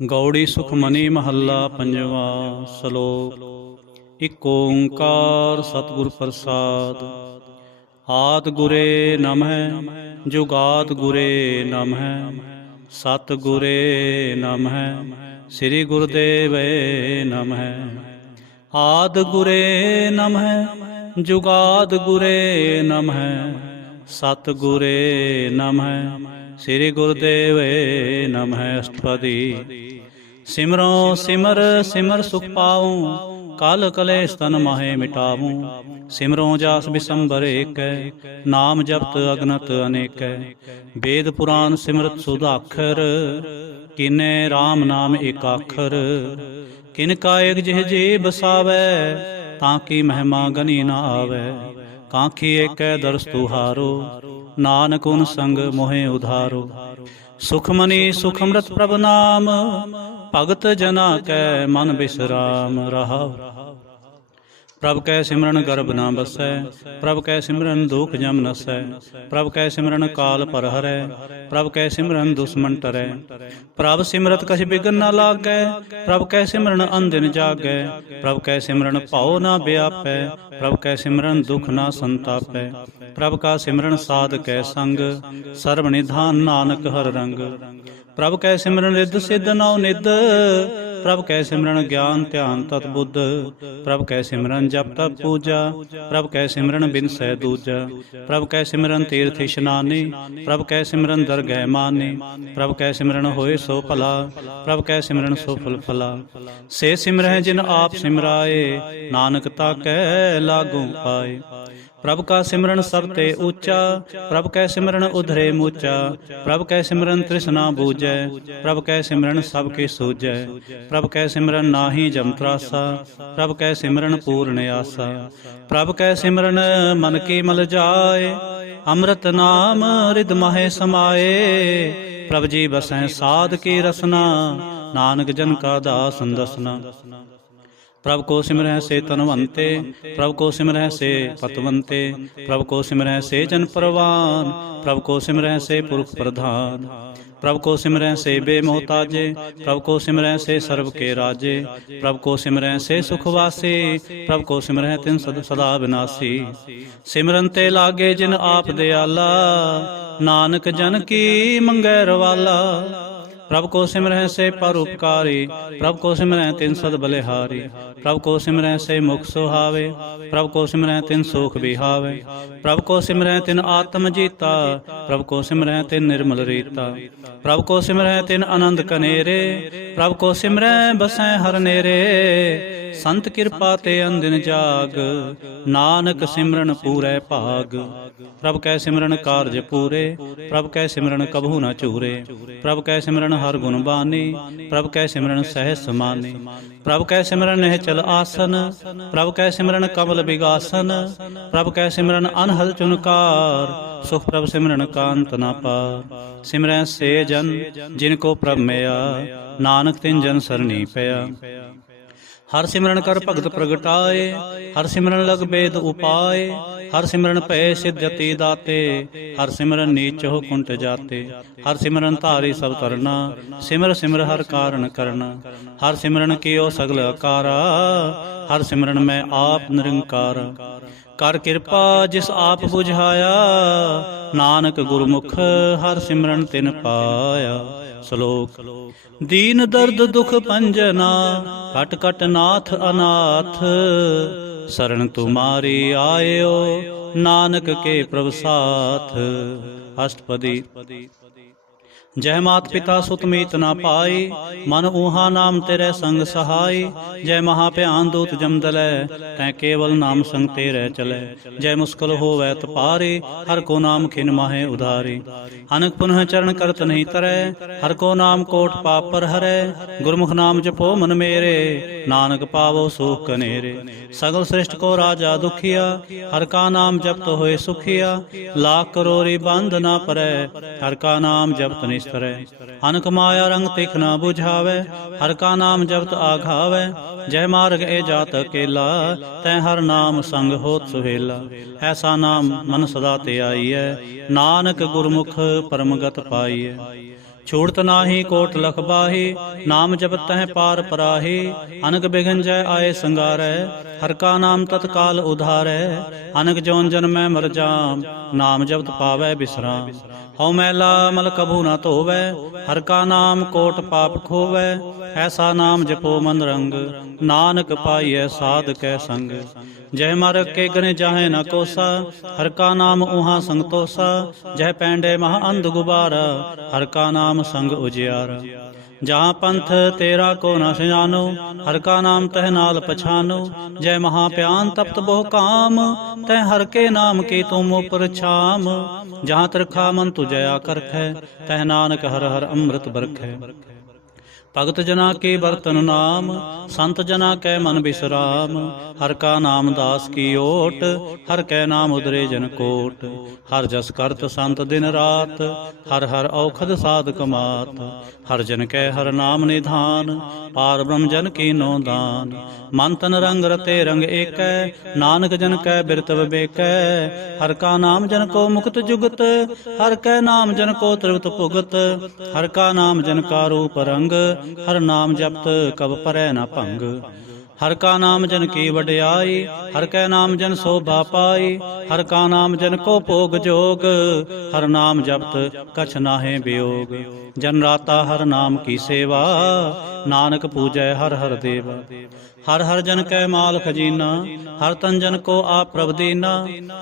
ਗੌੜੀ ਸੁਖਮਨੀ ਮਹੱਲਾ ਪੰਜਵਾ। ਸ਼ਲੋਕ। ਇੱਕ ਓੰਕਾਰ ਸਤਿਗੁਰ ਪ੍ਰਸਾਦ। ਆਦਿ ਗੁਰੇ ਨਮਹਿ ਜੁਗਾਦ ਗੁਰੇ ਨਮਹਿ ਸਤਿਗੁਰੇ ਨਮਹਿ ਸ੍ਰੀ ਗੁਰਦੇਵੇ ਨਮਹਿ। ਆਦਿ ਗੁਰੇ ਨਮਹਿ ਜੁਗਾਦ ਗੁਰੇ ਨਮਹਿ ਸਤਿਗੁਰੇ ਨਮਹਿ ਸ੍ਰੀ ਗੁਰਦੇਵੇ ਨਮਹਿ। ਅਸ਼ਟਪਦੀ। ਸਿਮਰੋ ਸਿਮਰ ਸਿਮਰ ਸੁਖ ਪਾਉ ਕਲ ਕਲੇਸ਼ ਤਨ ਮਾਹੇ ਮਿਟਾਵੂ। ਸਿਮਰੋ ਜਾਸ ਬਿਸੰਬਰ ਏਕੈ ਨਾਮ ਜਪਤ ਅਗਨਤ ਅਨੇਕੈ। ਵੇਦ ਪੁਰਾਨ ਸਿਮਰਤ ਸੁਧਾਖਰ ਕਿਨੇ RAM ਨਾਮ ਏਕਾਖਰ। ਕਿਨ ਕਾ ਏਕ ਜਿਹ ਜੀ ਬਸਾਵੈ ਤਾਂ ਕੀ ਮਹਿਮਾ ਗਨੀ ਨਾ ਆਵੈ। ਕਾਂਖੀ ਏਕੈ ਦਰਸ ਤੁਹਾਰੋ ਨਾਨਕ ਉਨ ਸੰਗ ਮੋਹਿ ਉਧਾਰੋ। ਸੁਖਮਨੀ ਸੁਖ ਅੰਮ੍ਰਿਤ ਪ੍ਰਭ ਨਾਮ ਭਗਤ ਜਨਾ ਕੈ ਮਨ ਬਿਸਰਾਮ ਰਹਾਉ। ਪ੍ਰਭ ਕੈ ਸਿਮਰਨ ਗਰਭ ਨਾ ਬਸੈ ਪ੍ਰਭ ਕੈ ਸਿਮਰਨ ਦੁਖ ਜਮ ਨਸੈ। ਪ੍ਰਭ ਕੈ ਸਿਮਰਨ ਕਾਲ ਪਰ ਹਰੈ ਪ੍ਰਭ ਕੈ ਸਿਮਰਨ ਦੁਸ਼ਮਨ ਟਰੈ। ਪ੍ਰਭ ਸਿਮਰਤ ਕਛ ਬਿਗਨ ਨਾ ਲਾਗੈ ਪ੍ਰਭ ਕੈ ਸਿਮਰਨ ਅਨਦਿਨ ਜਾਗੈ। ਪ੍ਰਭ ਕੈ ਸਿਮਰਨ ਭਉ ਨਾ ਬਿਆਪੈ ਪ੍ਰਭ ਕੈ ਸਿਮਰਨ ਦੁਖ ਨਾ ਸੰਤਾਪੈ। ਪ੍ਰਭ ਕਾ ਸਿਮਰਨ ਸਾਧ ਕੈ ਸੰਗ ਸਰਬ ਨਿਧਾਨ ਨਾਨਕ ਹਰ ਰੰਗ। ਪ੍ਰਭ ਕੈ ਸਿਮਰਨ ਰਿੱਧ ਸਿੱਧ ਨਉ ਨਿਧ ਪ੍ਰਭ ਕੈ ਸਿਮਰਨ ਗਿਆਨ ਧਿਆਨ ਤਤ ਬੁੱਧ। ਪ੍ਰਭ ਕੈ ਸਿਮਰਨ ਜਪ ਤਪ ਪੂਜਾ ਪ੍ਰਭ ਕੈ ਸਿਮਰਨ ਬਿਨਸੈ ਦੂਜਾ। ਪ੍ਰਭ ਕੈ ਸਿਮਰਨ ਤੀਰਥ ਇਸ਼ਨਾਨੀ ਪ੍ਰਭ ਕੈ ਸਿਮਰਨ ਦਰਗਹਿ ਮਾਨੀ। ਪ੍ਰਭ ਕੈ ਸਿਮਰਨ ਹੋਏ ਸੋ ਭਲਾ ਪ੍ਰਭ ਕੈ ਸਿਮਰਨ ਸੋ ਫਲ ਫਲਾ। ਸੇ ਸਿਮਰਹਿ ਜਿਨ ਆਪ ਸਿਮਰਾਏ ਨਾਨਕ ਤਾ ਕੈ ਲਾਗੂ ਪਾਏ। ਪ੍ਰਭ ਕਾ ਸਿਮਰਨ ਸਭ ਤੇ ਊਚਾ ਪ੍ਰਭ ਕੈ ਸਿਮਰਨ ਉਧਰੇ ਮੂਚਾ। ਪ੍ਰਭ ਕੈ ਸਿਮਰਨ ਤ੍ਰਿਸ਼ਨਾ ਬੂਝੈ ਪ੍ਰਭ ਕੈ ਸਿਮਰਨ ਸਭ ਕੇ ਸੂਝੈ। ਪ੍ਰਭ ਕੈ ਸਿਮਰਨ ਨਾਹੀ ਜਮ ਤਰਾਸਾ ਪ੍ਰਭ ਕੈ ਸਿਮਰਨ ਪੂਰਨ ਆਸਾ। ਪ੍ਰਭ ਕੈ ਸਿਮਰਨ ਮਨ ਕੀ ਮਲ ਜਾਏ ਅੰਮ੍ਰਿਤ ਨਾਮ ਰਿਦ ਮਾਹੇ ਸਮਾਏ। ਪ੍ਰਭ ਜੀ ਬਸੈ ਸਾਧ ਕੀ ਰਸਨਾ ਨਾਨਕ ਜਨ ਕਾ ਦਾਸ ਦਸਨਾ। ਪ੍ਰਭ ਕੋ ਸਿਮਰਹਿ ਸੇ ਤਨਵੰਤੇ ਪ੍ਰਭ ਕੋ ਸਿਮਰਹਿ ਸੇ ਪਤਵੰਤੇ। ਪ੍ਰਭ ਕੋ ਸਿਮਰਹਿ ਸੇ ਜਨ ਪਰਵਾਨ ਪ੍ਰਭ ਕੋ ਸਿਮਰਹਿ ਸੇ ਪੁਰਖ ਪ੍ਰਧਾਨ। ਪ੍ਰਭ ਕੋ ਸਿਮਰਹਿ ਸੇ ਬੇਮੋਹਤਾਜੇ ਪ੍ਰਭ ਕੋ ਸਿਮਰਹਿ ਸੇ ਸਰਬ ਕੇ ਰਾਜੇ। ਪ੍ਰਭ ਕੋ ਸਿਮਰਹਿ ਸੇ ਸੁਖ ਵਾਸੀ ਪ੍ਰਭ ਕੋ ਸਿਮਰਹਿ ਤਿਨ ਸਦਾ ਵਿਨਾਸੀ। ਸਿਮਰਨ ਤੇ ਲਾਗੇ ਜਿਨ ਆਪ ਦਿਆਲਾ ਨਾਨਕ ਜਨ ਕੀ ਮੰਗੈ ਰਵਾਲਾ। ਪ੍ਰਭ ਕੋ ਸਿਮਰਹਿ ਸੇ ਪਰਉਪਕਾਰੀ ਪ੍ਰਭ ਕੋ ਸਿਮਰਹਿ ਤਿਨ ਸਦ ਬਲਿਹਾਰੀ। ਪ੍ਰਭ ਕੋ ਸਿਮਰਹਿ ਸੇ ਮੁਖ ਸੁਹਾਵੇ ਪ੍ਰਭ ਕੋ ਸਿਮਰਹਿ ਤਿਨ ਸੋਖ ਬਿਹਾਵੇ। ਪ੍ਰਭ ਕੋ ਸਿਮਰਹਿ ਤਿਨ ਆਤਮ ਜੀਤਾ ਪ੍ਰਭ ਕੋ ਸਿਮਰਹਿ ਤਿਨ ਨਿਰਮਲ ਰੀਤਾ। ਪ੍ਰਭ ਕੋ ਸਿਮਰਹਿ ਤਿਨ ਆਨੰਦ ਕਨੇਰੇ ਪ੍ਰਭ ਕੋ ਸਿਮਰਹਿ ਬਸੈ ਹਰ ਨੇਰੇ। ਸੰਤ ਕਿਰਪਾ ਤੇ ਅੰਦਿਨ ਜਾਗ ਨਾਨਕ ਸਿਮਰਨ ਪੂਰੈ ਭਾਗ। ਪ੍ਰਭ ਕੈ ਸਿਮਰਨ ਕਾਰਜ ਪੂਰੇ ਪ੍ਰਭ ਕੈ ਸਿਮਰਨ ਕਬਹੂ ਨਾ ਚੂਰੇ। ਪ੍ਰਭ ਕੈ ਸਿਮਰਨ ਹਰ ਗੁਣ ਬਾਨੀ ਪ੍ਰਭ ਕੈ ਸਿਮਰਨ ਸਹਿਜ ਸਮਾਨੀ। ਪ੍ਰਭ ਕੈ ਸਿਮਰਨ ਨਿਹਚਲ ਆਸਨ ਪ੍ਰਭ ਕੈ ਸਿਮਰਨ ਕਮਲ ਬਿਗਾਸਨ। ਪ੍ਰਭ ਕੈ ਸਿਮਰਨ ਅਨਹਦ ਚੁਨਕਾਰ ਸੁਖ ਪ੍ਰਭ ਸਿਮਰਨ ਕਾਂਤ ਨਾ ਪਾਰ। ਸਿਮਰੈ ਸੇ ਜਨ ਜਿਨ ਕੋ ਪ੍ਰਭ ਮਿਆ ਨਾਨਕ ਤਿਨ ਜਨ ਸਰਣੀ ਪਿਆ। ਹਰ ਸਿਮਰਨ ਕਰ ਭਗਤ ਪ੍ਰਗਟਾਏ ਹਰ ਸਿਮਰਨ ਲਗ ਬੇਦ ਉਪਾਏ। ਹਰ ਸਿਮਰਨ ਭੈ ਸਿਧ ਜਤੀ ਦਾਤੇ ਹਰ ਸਿਮਰਨ ਨੀਚੋ ਕੁੰਟ ਜਾਤੇ। ਹਰ ਸਿਮਰਨ ਧਾਰੀ ਸਭ ਤਰਨਾ ਸਿਮਰ ਸਿਮਰ ਹਰ ਕਾਰਨ ਕਰਨਾ। ਹਰ ਸਿਮਰਨ ਕੀਓ ਸਗਲ ਆਕਾਰਾ ਹਰ ਸਿਮਰਨ ਮੈਂ ਆਪ ਨਿਰੰਕਾਰ। ਕਰ ਕਿਰਪਾ ਜਿਸ ਆਪ ਬੁਝਾਇਆ ਨਾਨਕ ਗੁਰਮੁਖ ਹਰ ਸਿਮਰਨ ਤਿਨ ਪਾਇਆ। ਸ਼ਲੋਕ। ਦੀਨ ਦਰਦ ਦੁਖ ਭੰਜਨਾ ਕਟ ਕਟ ਨਾਥ ਅਨਾਥ। ਸਰਣ ਤੁਮਾਰੀ ਆਇਓ ਨਾਨਕ ਕੇ ਪ੍ਰਭ ਸਾਥ। ਅਸ਼ਟਪਦੀ। ਜੈ ਮਾਤ ਪਿਤਾ ਸੁਤ ਮੀਤ ਨਾ ਪਾਈ ਮਨ ਊਹਾ ਨਾਮ ਤੇਰੇ ਸੰਗ ਸਹਾਈ। ਜੈ ਮਹਾ ਭਿਆਨ ਦੂਤ ਜਮਦਲੈ ਤੈ ਕੇਵਲ ਨਾਮ ਸੰਗ ਤੇਰੇ ਚਲੈ। ਜੈ ਮੁਸਕਲ ਹੋਵੈ ਤਪਾਰੇ ਹਰ ਕੋ ਨਾਮ ਖਿਨ ਮਾਹੇ ਉਧਾਰੇ। ਅਨਕ ਪੁਨਹ ਚਰਨ ਕਰਤ ਨਹੀਂ ਤਰੈ ਹਰ ਕੋ ਨਾਮ ਕੋਟ ਪਾਪ ਪਰ ਹਰੈ। ਗੁਰਮੁਖ ਨਾਮ ਜਪੋ ਮਨ ਮੇਰੇ ਨਾਨਕ ਪਾਵੋ ਸੁਖ ਕਨੇਰੇ। ਸਗਲ ਸ੍ਰਿਸ਼ਟ ਕੋ ਰਾਜਾ ਦੁਖੀਆ ਹਰ ਕਾ ਨਾਮ ਜਪਤ ਹੋਏ ਸੁਖੀਆ। ਲਾਖ ਕਰੋੜੀ ਬੰਧ ਨਾ ਪਰੈ ਹਰ ਕਾ ਨਾਮ ਜਪਤ ਨਿਸਤਰੈ। ਅਨਕ ਮਾਇਆ ਰੰਗ ਤਿਖ ਨਾ ਬੁਝਾਵੈ ਹਰ ਕਾ ਨਾਮ ਜਪਤ ਆਘਾਵੈ। ਜੈ ਮਾਰਗ ਏ ਜਾਤ ਅਕੇਲਾ ਤੈ ਹਰ ਨਾਮ ਸੰਗ ਹੋਤ ਸੁਹੇਲਾ। ਐਸਾ ਨਾਮ ਮਨ ਸਦਾ ਤੇ ਆਈਐ ਨਾਨਕ ਗੁਰਮੁਖ ਪਰਮਗਤ ਪਾਈਐ। ਛੂੜਤ ਨਾਹੀ ਕੋਟ ਲਖ ਬਾਹੀ, ਨਾਮ ਜਪਤ ਤਹਿ ਪਾਰ ਪਰਾਹੀ। ਅਨਕ ਬਿਘਨ ਜੈ ਆਏ ਸੰਗਾਰੈ, ਹਰ ਕਾ ਨਾਮ ਤਤਕਾਲ ਉਧਾਰੈ। ਅਨਕ ਜੋਨ ਜਨਮੈ ਮਰ ਜਾਮ, ਨਾਮ ਜਪਤ ਪਾਵੈ ਬਿਸਰਾਮ। ਹਉ ਮੈਲਾ ਮਲ ਕਭੂ ਨਾ ਧੋਵੈ, ਹਰ ਕਾ ਨਾਮ ਕੋਟ ਪਾਪ ਖੋਵੈ। ਐਸਾ ਨਾਮ ਜਪੋ ਮਨ ਰੰਗ, ਨਾਨਕ ਪਾਈਐ ਸਾਧ ਕੈ ਸੰਗ। ਜਹ ਮਰ ਕੇ ਗਨ ਜਾਹੇ ਨ ਕੋਸਾ, ਹਰ ਕਾ ਨਾਮ ਉਹਾਂ ਸੰਗਤੋਸਾ। ਜਹ ਪੈਂਡੇ ਮਹ ਅੰਧ ਗੁਬਾਰਾ, ਹਰ ਕਾ ਨਾਮ ਸੰਗ ਉਜਿਆਰਾ। जहाँ पंथ तेरा को न सिजानो, हर का नाम तह नाल पछानो। जय महाप्यान तप्त बहु काम, तह हर के नाम की तुम उपर छाम। जहाँ तिरखा मन तु जया करखै, तह नानक हर हर अमृत बरखै। भगत जना के बर्तन नाम, संत जना कै मन बिसराम। हर का नाम दास की ओट, हर कै नाम उदरे जन कोट। हर जस करत संत दिन रात, हर हर औखद साधक मात। हर जन कै हर नाम निधान, पार ब्रह्म जन की नो दान। मन तन रंग रते रंग एकै, नानक जन कै बिरत विवेकै। हर का नाम जन को मुक्त जुगत, हर कै नाम जन को त्रिवत भुगत। हर का नाम जन का रूप रंग, हर नाम जपत कब परै न भंग। हर का नाम जन की वड्याई, हर कै नाम जन शोभा पाई। हर का नाम जन को भोग जोग, हर नाम जपत कछ नाहे वियोग। जन राता हर नाम की सेवा, नानक पूजै हर हर देवा। हर हर जन कै माल खजीना, हर तन जन को आप प्रभ दीना।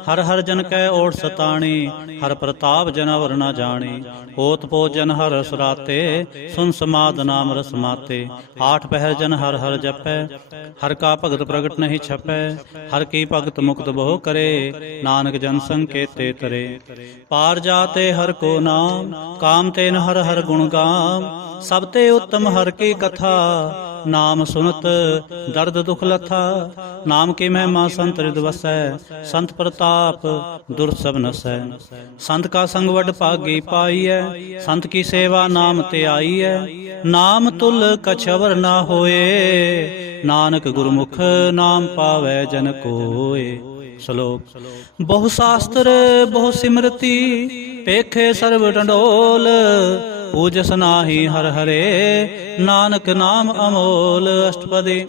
हर हर जन कै ओढ़ सताणी, हर प्रताप जन अवर न जाने। ओत पोत जन हर सुराते, सुन समाद नाम रस माते। आठ पहर जन हर हर जपै, हर का भगत प्रगट नहीं छपै। हर की भगत मुक्त बहु करे, नानक जन संकेते तरे। पार जाते हर को नाम, काम तेन हर हर गुण गाम। सब ते उत्तम हर की कथा, नाम सुनत दर्द दुख लथा। नाम की महिमा संत हृद वसै, संत प्रताप दुर सब नसै। संत का संग वड भागी पाईऐ, संत की सेवा नाम ते आईऐ। नाम तुल कछ अवर ना होए, नानक गुरमुख नाम पावै जन कोय। श्लोक। बहु शास्त्र बहु सिमरती, पेखे सर्व डंडोल। पूजस नाहि हर हरे, नानक नाम अमोल। अष्टपदी।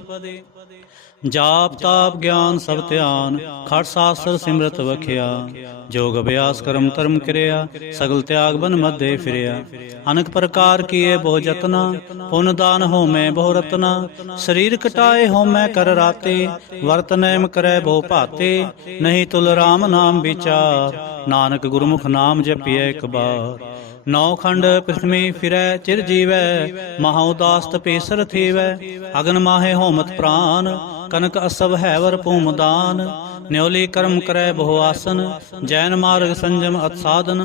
जाप ताप ज्ञान सब ध्यान, खट शास्त्र सिमरत वखिया। जोग अभ्यास कर्म धर्म क्रिया, सगल त्याग बन मध्य फिरिया। अनेक प्रकार किए बहु जतना, पुन दान हो मैं बहु रतना। शरीर कटाए हो मैं कर राते, वर्त नैम करे बहु भाते। नहीं तुल राम नाम विचार, नानक गुरमुख नाम जपिए एक बार। नौ खंड पृथ्वी फिरै चिर जीवै, महा उदास तपेसर थीवै। अगन माहे होमत प्राण, कनक असव हैवर भूम दान। न्योली कर्म करै बहु आसन, जैन मार्ग संजम अत साधन।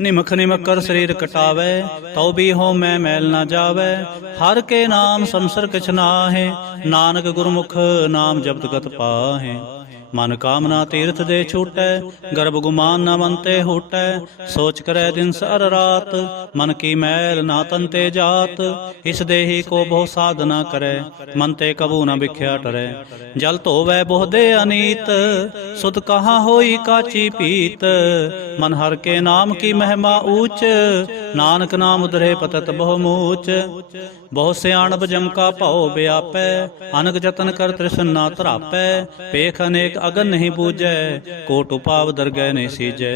निमख निमक कर शरीर कटावै, तो भी हो मैं मैल न जावै। हर के नाम समसर कछ नाहे, नानक गुरमुख नाम जपत गत पाहे। मन कामना तीर्थ दे छूटै, गर्भ गुमान न मनते हूटै। सोच करे दिन सर रात, मन की मैल ना तनते जात। इस देही को बहु साधना करे, मन ते कबू न बिख्या टरै। जल धोवै बहु दे अनीत, सुध कहाँ होई काची पीत। मन हर के नाम की महिमा ऊंच, नानक नाम उधरे पतत बहु मूच। बहु सियाणप जम का भाव व्यापै, अनक जतन कर तृष्णा तरापै। पेख अनेक अगन नहीं बूझै, कोट उपाव दरगह नहीं सीजै।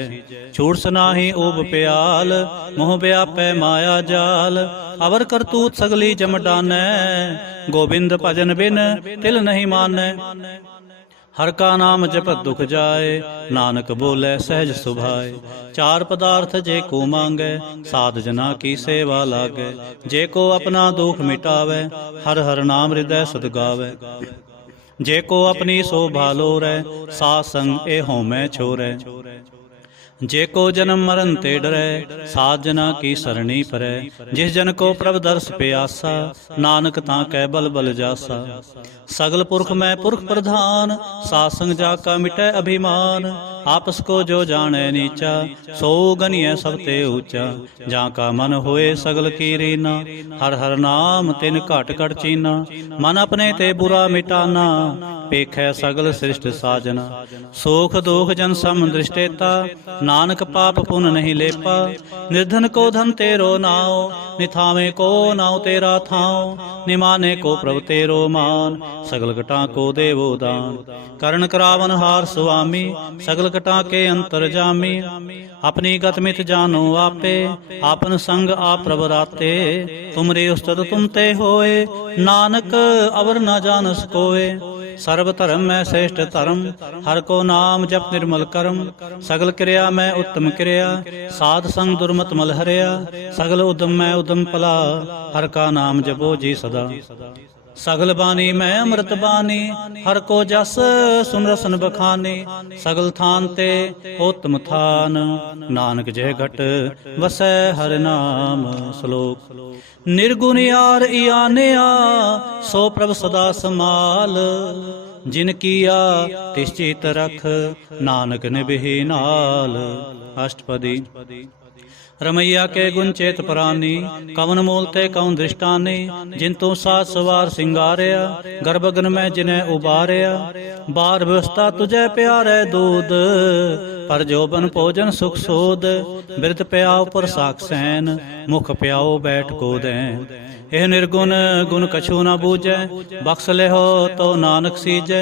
छूट सनाही ऊब प्याल, मोह व्यापै माया जाल। अवर करतूत सगली जम डानै, गोबिंद भजन बिन तिल नहीं मानै। हर का नाम जपत दुख जाए, नानक बोले सहज सुभाए। चार पदार्थ जे को मांगे, साध जना की सेवा लागे। जे को अपना दुख मिटावे, हर हर नाम हृदय सद गावे। जे को अपनी शोभा लोरै, साध संग ए होमै छोरै। जे को जन्म मरण ते डरै, साध जना की सरणी परै। जिस जन को प्रभ दर्श प्यासा, नानक तां कै बल बल जासा। सगल पुरख मैं पुरख प्रधान, साध संग जाका मिटै अभिमान। आपस को जो जाने नीचा, सो गनिय सब ते ऊंचा। जा का मन होए सगल की रीना, हर हर नाम तिन घट घट चीना। मन अपने ते बुरा मिटाना, पेखै सगल सृष्ट साजना। सोख दोख जन सम दृष्टेता, नानक पाप पुन नहीं लेपा। निर्धन को धन तेरो नाओ, निथावे को नाव तेरा थाओ। निमाने को प्रभ तेरो मान, सगल घटा को देवो दान। करण करावन हार सुआमी, सगल घटा के अंतर जामी। अपनी गत मित जानो आपे, आपन संग आप प्रभ राते। तुमरे उस्तत तुम ते होए, नानक अवर न जानस कोय। सर्व धर्म मैं श्रेष्ठ धर्म, हर को नाम जप निर्मल करम। सगल क्रिया मैं उत्तम क्रिया, साध संग दुर्मत मल हरिया। सगल उद्यम मैं उद्यम भला, हर का नाम जपो जी सदा। सगल बानी मैं अमृत बानी, हर को जस सुनरसन बखानी। सगल थान ते उत्तम थान, नानक जह घट वसै हर नाम। श्लोक। निर्गुण यार इयानिया, सो प्रभ सदा समाल। जिन किया तिस चित रख, नानक निभहि नाल। अष्टपदी। रमैया के गुण चेत परानी, कवन मूल ते कवन दृष्टानी। जिन तू सात सवार सिंगारिया, गर्भगन में जिन्हें उबारिया। बार व्यवस्था तुझे प्यारे दूध, पर जोबन भोजन सुख सोद। बिरत प्याओ पर साख सैन, मुख प्याओ बैठ को दैन। एह निर्गुण गुण कछु न बूझै, बख्श ले हो तो नानक सीजै।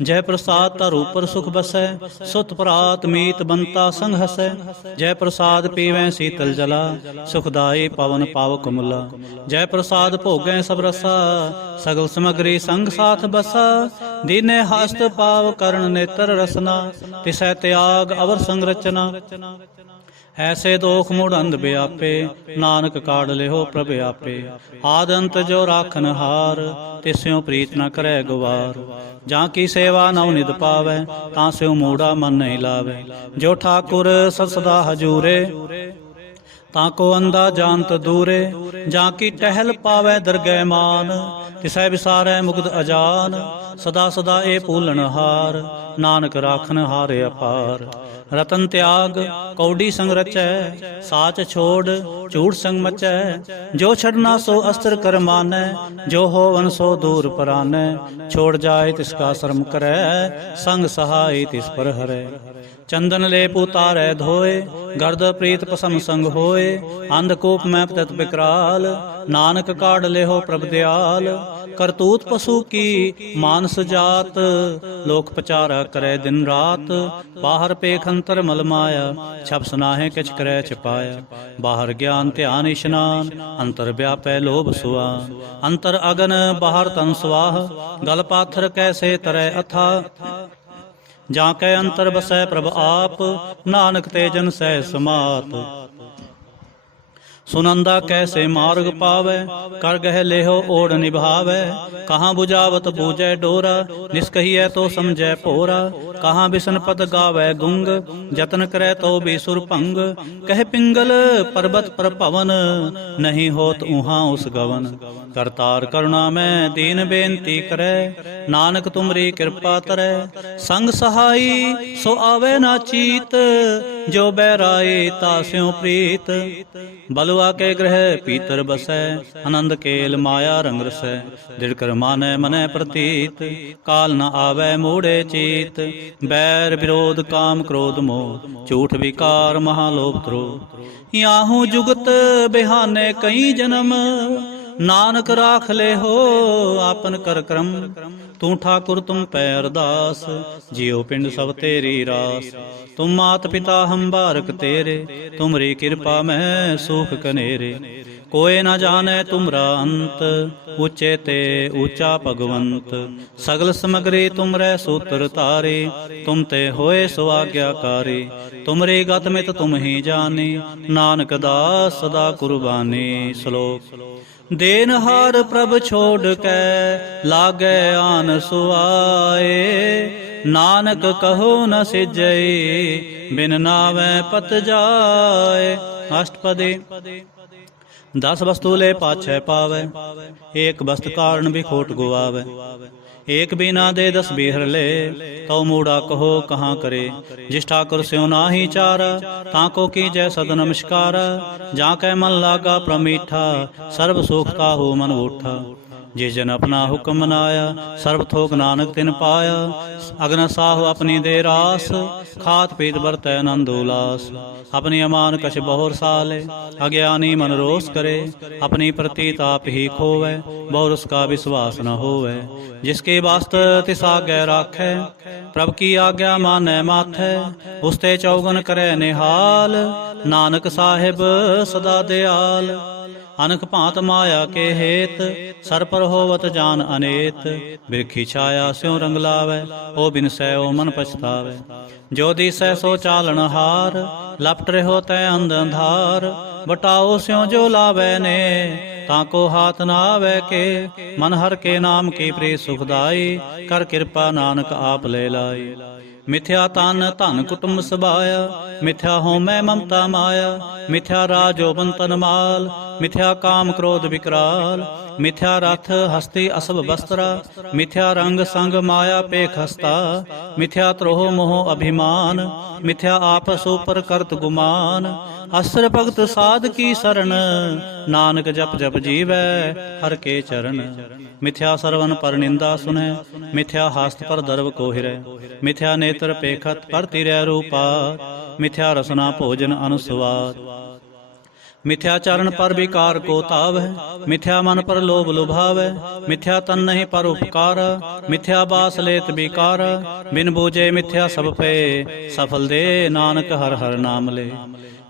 जय प्रसाद तर ऊपर सुख बसै, सुत प्रात मीत बनता संग हसै। जय प्रसाद पीवै शीतल जला, सुखदाई पवन पावक मुला। जय प्रसाद भोगै सब रसा, सगल समग्री संग साथ बसा। दीने हस्त पाव करण नेत्र रसना, तिसै त्याग अवर संग रचना। ऐसे दोख मूढ़ अंध व्यापे, नानक काढ़ लेहो प्रभ आपे। आद अंत जो राखन हार, तिस्यों प्रीत न करे गुवार। जा की सेवा नव निध पावै, तां स्यों मूढ़ा मन नहीं लावे। जो ठाकुर सद सदा हजूरे, ताको अंधा जानत दूरे। जाकी टहल पावै दरगह मान, तिसै विसारै मुग्ध अजान। सदा सदा ए पूलन हार, नानक राखन हारे अपार। रतन त्याग कौडी संग रचै, साच छोड़ झूठ संग मचै। जो छड़ना सो अस्त्र कर मानै, जो होवन सो दूर परानै। छोड़ जाए तिसका शर्म करै, संग सहाय तिस पर हरै। चंदन लेप उतारै धोए, गर्द प्रीत पसम संग होए। अंधकूप में पतत विकराल, नानक काढ़ लेहो प्रभ दयाल। करतूत पशु की मानस जात, लोक पचारा करे दिन रात। बाहर पेख अंतर मल माया, छप सुनाहे किछ करे छिपाया। बाहर ज्ञान ध्यान इशनान, अंतर व्यापै लोभ सुआन। अंतर अगन बाहर तन स्वाह, गल पाथर कैसे तरय अथा। जाकै अंतर बसै प्रभ आप, नानक ते जन सह समात। सुनंदा कैसे मार्ग पावै, कर गह लेहो ओढ़ निभावै। कहाँ बुझावत बूझै डोरा, निष्कहियै तो समझै पोरा। कहाँ बिसन पद गावै गुंग, जतन करे तो भी सुर भंग। कह पिंगल पर्वत पर पवन, नहीं होत उहाँ उस गवन। करतार करुणा में दीन बेनती करे, नानक तुमरी कृपा तरै। संग सहाई सो आवे ना चीत, जो बैराए तास्यों प्रीत। बलुआ के ग्रह पीतर बसै, आनंद केल माया रंग रसै। दिड़कर मानै मनै प्रतीत, काल न आवै मूढ़े चीत। बैर विरोध काम क्रोध मोह, झूठ विकार महालोभ द्रोह। याहू जुगत बिहाने कई जन्म, नानक राख ले हो आपन कर क्रम। तू ठाकुर तुम पै अरदास, जियो पिंड सब तेरी रास। तुम मात पिता हम बारक तेरे, तुमरी कृपा में सुख कनेरे। कोई न जाने तुमरा अंत, ऊंचे ते ऊंचा भगवंत। सगल समग्री तुमरे सूत्र तारे, तुम ते होए सो आज्ञाकारी। तुमरी गत मित तुम ही जाने, नानक दास सदा कुर्बानी। श्लोक। देनहार प्रभ छोड़ के, लागे आन सुआए। नानक कहो न सिजई, बिन नावे पत जाए। अष्टपदी। 10 वस्तु ले पाछै पावै, एक वस्तु कारण भी खोट गुआवै। एक बिना दे 10 बिहर ले, तो मूड़ा कहो कहाँ करे। जिस ठाकुर स्यों नाही चारा, ताको की जय सद नमस्कार। जाकै मन लागा प्रमीठा, सर्व सुखता हो मन उठा। जिस जन अपना हुक्म मनाया, सर्व थोक नानक तिन पाया। अग्न साहु अपनी दे रास, खात पीत बरतै आनंद उलास। अपनी अमान कछ बहुर साले, अज्ञानी मन रोष करे। अपनी प्रतीत आप ही खोवै, बहुर उसका विश्वास न होवै। जिसके वास्त तिस आज्ञा राखै, प्रभ की आज्ञा मानै माथै। उसते चौगुन करे निहाल, नानक साहिब सदा दयाल। अनक भांत माया के हेत, सर पर होवत जान अनेत। बिरखी छाया स्यों रंग लावै, ओ बिन सै ओ मन पछतावै। जो दिसै सो चालन हार, लपट रहो तै अंध अंधार। बटाओ स्यों जो लावै ने, ताको हाथ न आवे के। मन हर के नाम की प्रीत सुखदाई, कर कृपा नानक आप ले लाई। मिथ्या तन धन कुटुंब सबाया, मिथ्या होमै ममता माया। मिथ्या राजोबन तन माल, मिथ्या काम क्रोध विकराल। मिथ्या रथ हस्ती असभ वस्त्रा, मिथ्या रंग संग माया पेख हस्ता। मिथ्या त्रोह मोह अभिमान, मिथ्या आपस ऊपर करत गुमान। असर भगत साध की शरण, नानक जप जप जीवै हर के चरण। मिथ्या सरवन पर निंदा सुनै, मिथ्या हास्त पर दर्व को हिरै। मिथ्या नेत्र पेखत पर तिरै रूपा, मिथ्या रसना भोजन अनुस्वाद। मिथ्या चरण पर विकार को तावै, मिथ्या मन पर लोभ लुभावै। मिथ्या तन नहीं पर उपकार, मिथ्या बास लेत विकार। बिन बूझे मिथ्या सब पे, सफल दे नानक हर हर नाम ले।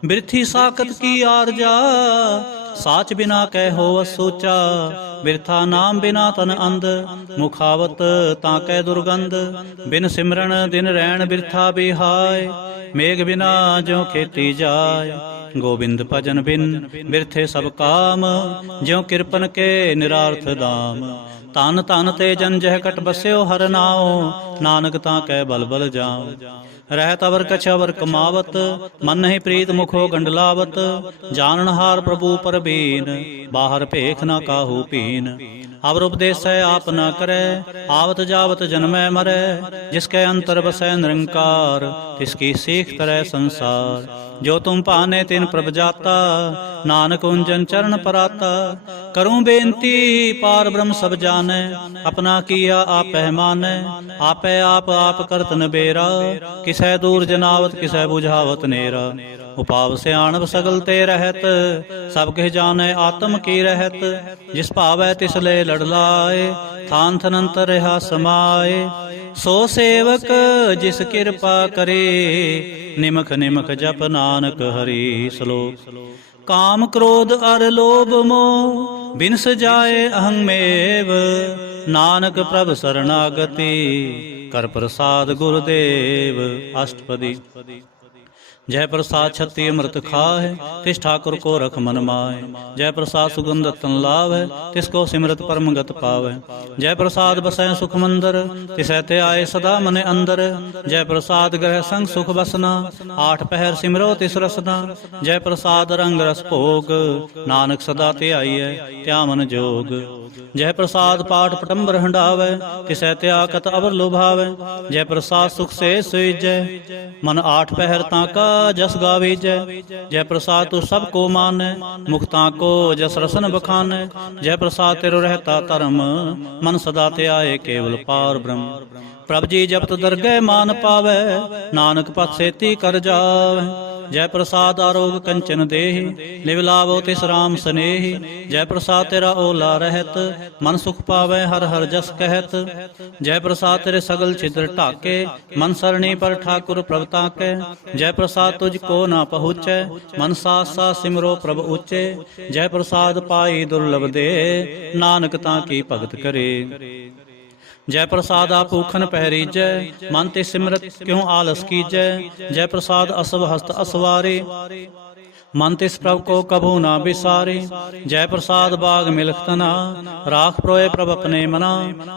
बिरथी साकत की आरजा, साच बिना कह हो सोचा। बिरथा नाम बिना तन अंध, मुखावत ताकै दुर्गंध। बिन सिमरन दिन रैन बिरथा बिहाय, मेघ बिना ज्यों खेती जाय। गोविंद भजन बिन बिरथे सब काम, ज्यों किरपन के निरार्थ दाम। तन तन ते जन जह कट बस्यो हर नाओ, नानक ताकै बल बल जाओ। रहत अवर कछ अवर कमावत, मन नहीं प्रीत मुखो गंडलावत। जाननहार प्रभु पर बीन, बाहर भेख न काहू पीन। अवर उपदेश आप न करे, आवत जावत जन्मै मरै। जिसके अंतर बसै निरंकार, तिसकी सीख तरह संसार। जो तुम पाने तिन प्रभ जाता, नानक उंजन चरण पराता। करूं बेनती पार ब्रह्म सब जानै, अपना किया आप मानै। आपै आप करत नबेरा, किसै दूर जनावत किसै बुझावत नेरा। उपाव सियाणप सगल ते रहत, सब किह जानै आत्म की रहत। जिस भावै तिस ले लड़ लाए, थान थनंतर रहा समाए। सो सेवक जिस कृपा करे, निमख निमख जप नानक हरि श्लोक। काम क्रोध अर लोभ मोह, बिन सजाए अहंमेव। नानक प्रभ शरणागति, कर प्रसाद गुरुदेव। अष्टपदी। जय प्रसाद छत्ती अमृत खाए, तिस ठाकुर को रख मन माए। जय प्रसाद सुगंध तन लावै, तिसको सिमरत परम गत पावै। जय प्रसाद बसै सुख मंदर, तिसै ते आए सदा मने अंदर। जय प्रसाद ग्रह संग सुख बसना, आठ पहर सिमरो तिस रसना। जय प्रसाद रंग रस भोग, नानक सदा ते आईयै त्या मन जोग। जय प्रसाद पाठ पटम्बर हंडावै, तिसै त्यागत अवर लुभावै। जय प्रसाद सुख से सुईजै, मन आठ पहर ताका जस गावीजै। जय प्रसाद तू सब को मानै, मुक्ता को जस रसन बखानै। जय प्रसाद तेरो रहता धर्म, मन सदा ते आए केवल पार ब्रह्म। प्रभ जी जपत दरगह मान पावै, नानक पथ सेती कर जावै। जय प्रसाद आरोग कंचन देहि, लिव लावो तिस राम स्नेहि। जय प्रसाद तेरा ओला रहत, मन सुख पावै हर हर जस कहत। जय प्रसाद तेरे सगल छिद्र ढाके, मन सरणी पर ठाकुर प्रभ ताकै। जय प्रसाद तुझको ना पहुँचै, मन सास सा सिमरो प्रभ ऊँचे। जय प्रसाद पाई दुर्लभ दे, नानक ताकी भगत करे। जय प्रसाद आप भूखन पहरीजै, मन ते सिमरत क्यों आलस कीजै। जय प्रसाद असव हस्त असवारे, मन तिस प्रभ को कभू ना बिसारे। जय प्रसाद बाग मिलख तना, राख प्रोए प्रभ अपने मना।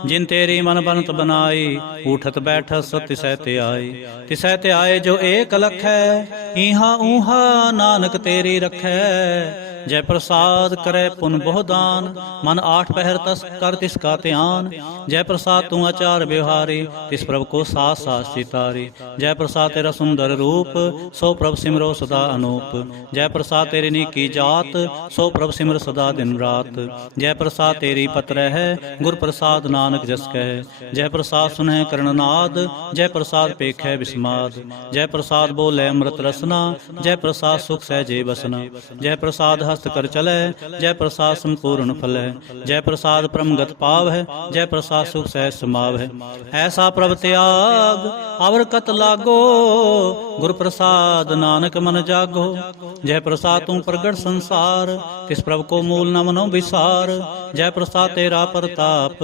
जिन तेरी मन बनत बनाई, उठत बैठत सत तिसै ते आई। तिसै ते आए जो एक लख है, ईहा ऊहा नानक तेरी रखै। जय प्रसाद करे पुन बहु दान, मन आठ पहर तस कर तिसका ध्यान। जय प्रसाद तू आचार व्यवहारी, तिस प्रभु को सास सास चितारी। जय प्रसाद तेरा सुंदर रूप, सो प्रभु सिमरो सदा अनूप। जय प्रसाद तेरी नीकी जात, सो प्रभु सिमर सदा दिन रात। जय प्रसाद तेरी पत्र है, गुर प्रसाद नानक जस कह। जय प्रसाद सुनह करणनाद, जय प्रसाद पेखै विस्माद। जय प्रसाद बोले अमृत रसना, जय प्रसाद सुख सहजे बसना। जय प्रसाद हस्त कर चलै, जय प्रसाद संपूर्ण फलै। जय प्रसाद परमगत पाव है, जय प्रसाद सुख सहज समाव है। ऐसा प्रभ त्याग अवर कत लागो, गुर प्रसाद नानक मन जागो। जय प्रसाद तू प्रगट संसार, तिस प्रभ को मूल न मनो विसार। जय प्रसाद तेरा प्रताप,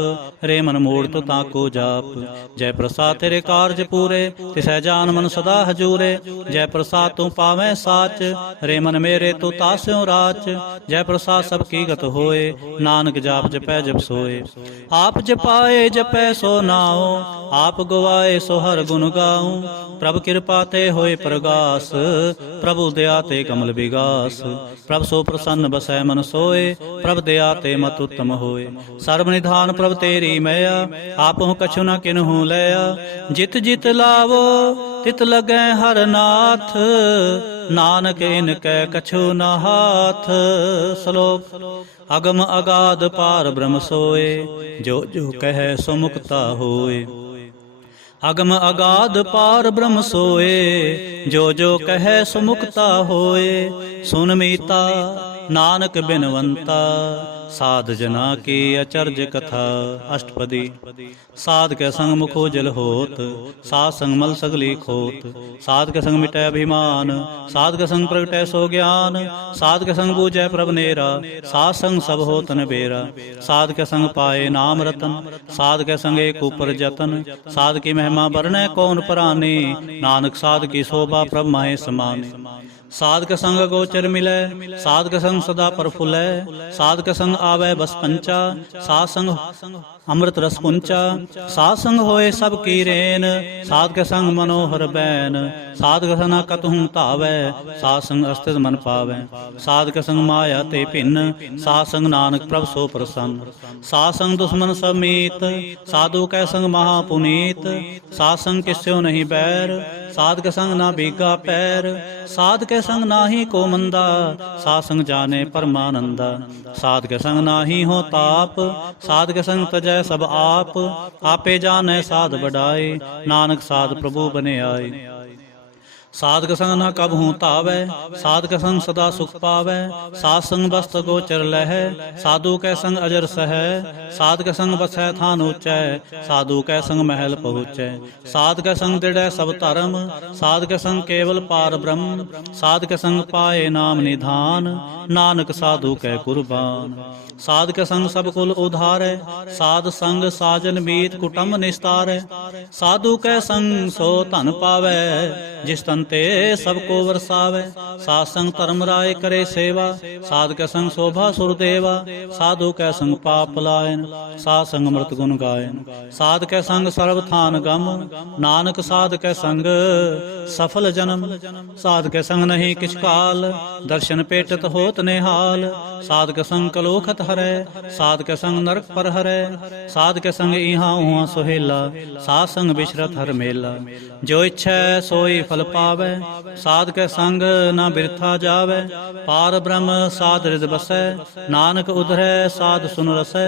रे मन मोड़ तो ताको जाप। जय प्रसाद तेरे कारज पूरे, तिसै जान मन सदा हजूरे। जय प्रसाद तू पावै साच, रे मन मेरे तो तास्यों राच। जय प्रसाद सबकी गत होए, नानक जाप जपै जप सोए। आप जपाए जपै सो नाओ, आप गवाए सो हर गुण गाऊं। प्रभु कृपा ते होए प्रगास, प्रभु दया ते कमल विगास। प्रभु सो प्रसन्न बसै मन सोए, प्रभु दया ते मत उत्तम होए। सर्व निधान प्रभु तेरी मैया, आपहुँ कछु न किन्हु लया। जित जित लावो तित लगै हर नाथ, नानक इनकै कछु न हाथ। श्लोक अगम अगाध पार ब्रह्म सोए, जो जो कहे सो मुक्ता होए। अगम अगाध पार ब्रह्म सोए, जो जो कहे सो मुक्ता होए। सुन मीता नानक बिनवंता, साध जना की अचर्ज कथा। अष्टपदी साध के संग मुखो जल होत, साध संग मल सगली खोत। साध के संग मिटै अभिमान, साध के संग प्रगटै सो ज्ञान। साध के संग बूझै प्रभ नेरा, साध संग सब होत न बेरा। साध के संग पाए नाम रतन, साध के संग एक ऊपर जतन। साध की महिमा वर्णै कौन पराने, नानक साध की शोभा प्रभ माहे समाने। साध के संग गोचर मिलै, साध के संग सदा प्रफुल्लै। साध के संग आवे बस पंचा, साध संग अमृत रस कुंचा। साध संग होए सब की रेन, साध के संग मनोहर बैन। साध के संग कतहु धावै, साध संग अस्तित्व मन पावै। साध के संग माया ते भिन्न, साध संग नानक प्रभ सो प्रसन्न। साध संग दुश्मन सब मीत, साधु कै संग महापुनीत। साध संग किस्यो नहीं बैर, साध के संग ना भीगा पैर। साध के संग नाही को मंदा, साध संग जाने परमानंदा। साध के संग नाही हो ताप, साध के संग तजै सब आप। आपे जाने साध बढ़ाए, नानक साध प्रभु बने आए। साध के संग न कबहू तावै, साध के संग सदा सुख पावै। साध संग बस्त गोचर लहै, साधु कै संग अजर सहै। साध के संग बसै थान ऊंचै, साधु कै संग महल पहुँचै। साध के संग दृढ़ै सब धर्म, साध के संग केवल पार ब्रह्म। साध के संग पाए नाम निधान, नानक साधु कै कुर्बान। साध के संग सब कुल उधारै, साध संग साजन मीत कुटुंब निस्तारै। साधु कै संग सो धन पावै, जिस तन ते सबको वरसावै। साध संग धर्म राय करे सेवा, साध के संग शोभा सुरदेवा। साधु कै संग पाप पलायन, साध संग अमृत गुण गायन। साध के संग सर्व थान गम, नानक साध के संग सफल जन्म। साध के संग नहीं किछ काल, दर्शन पेटत होत निहाल। साध के संग कलोखत हरै, साध के संग नरक पर हरै। साध के संग इहाँ उहाँ सुहेला, साध संग बिचरत हर मेला। जो इच्छै सोई फल पावै, साध के संग न बिरथा जावै। पार ब्रह्म साध हृद बसै, नानक उधरै साध सुन रसै।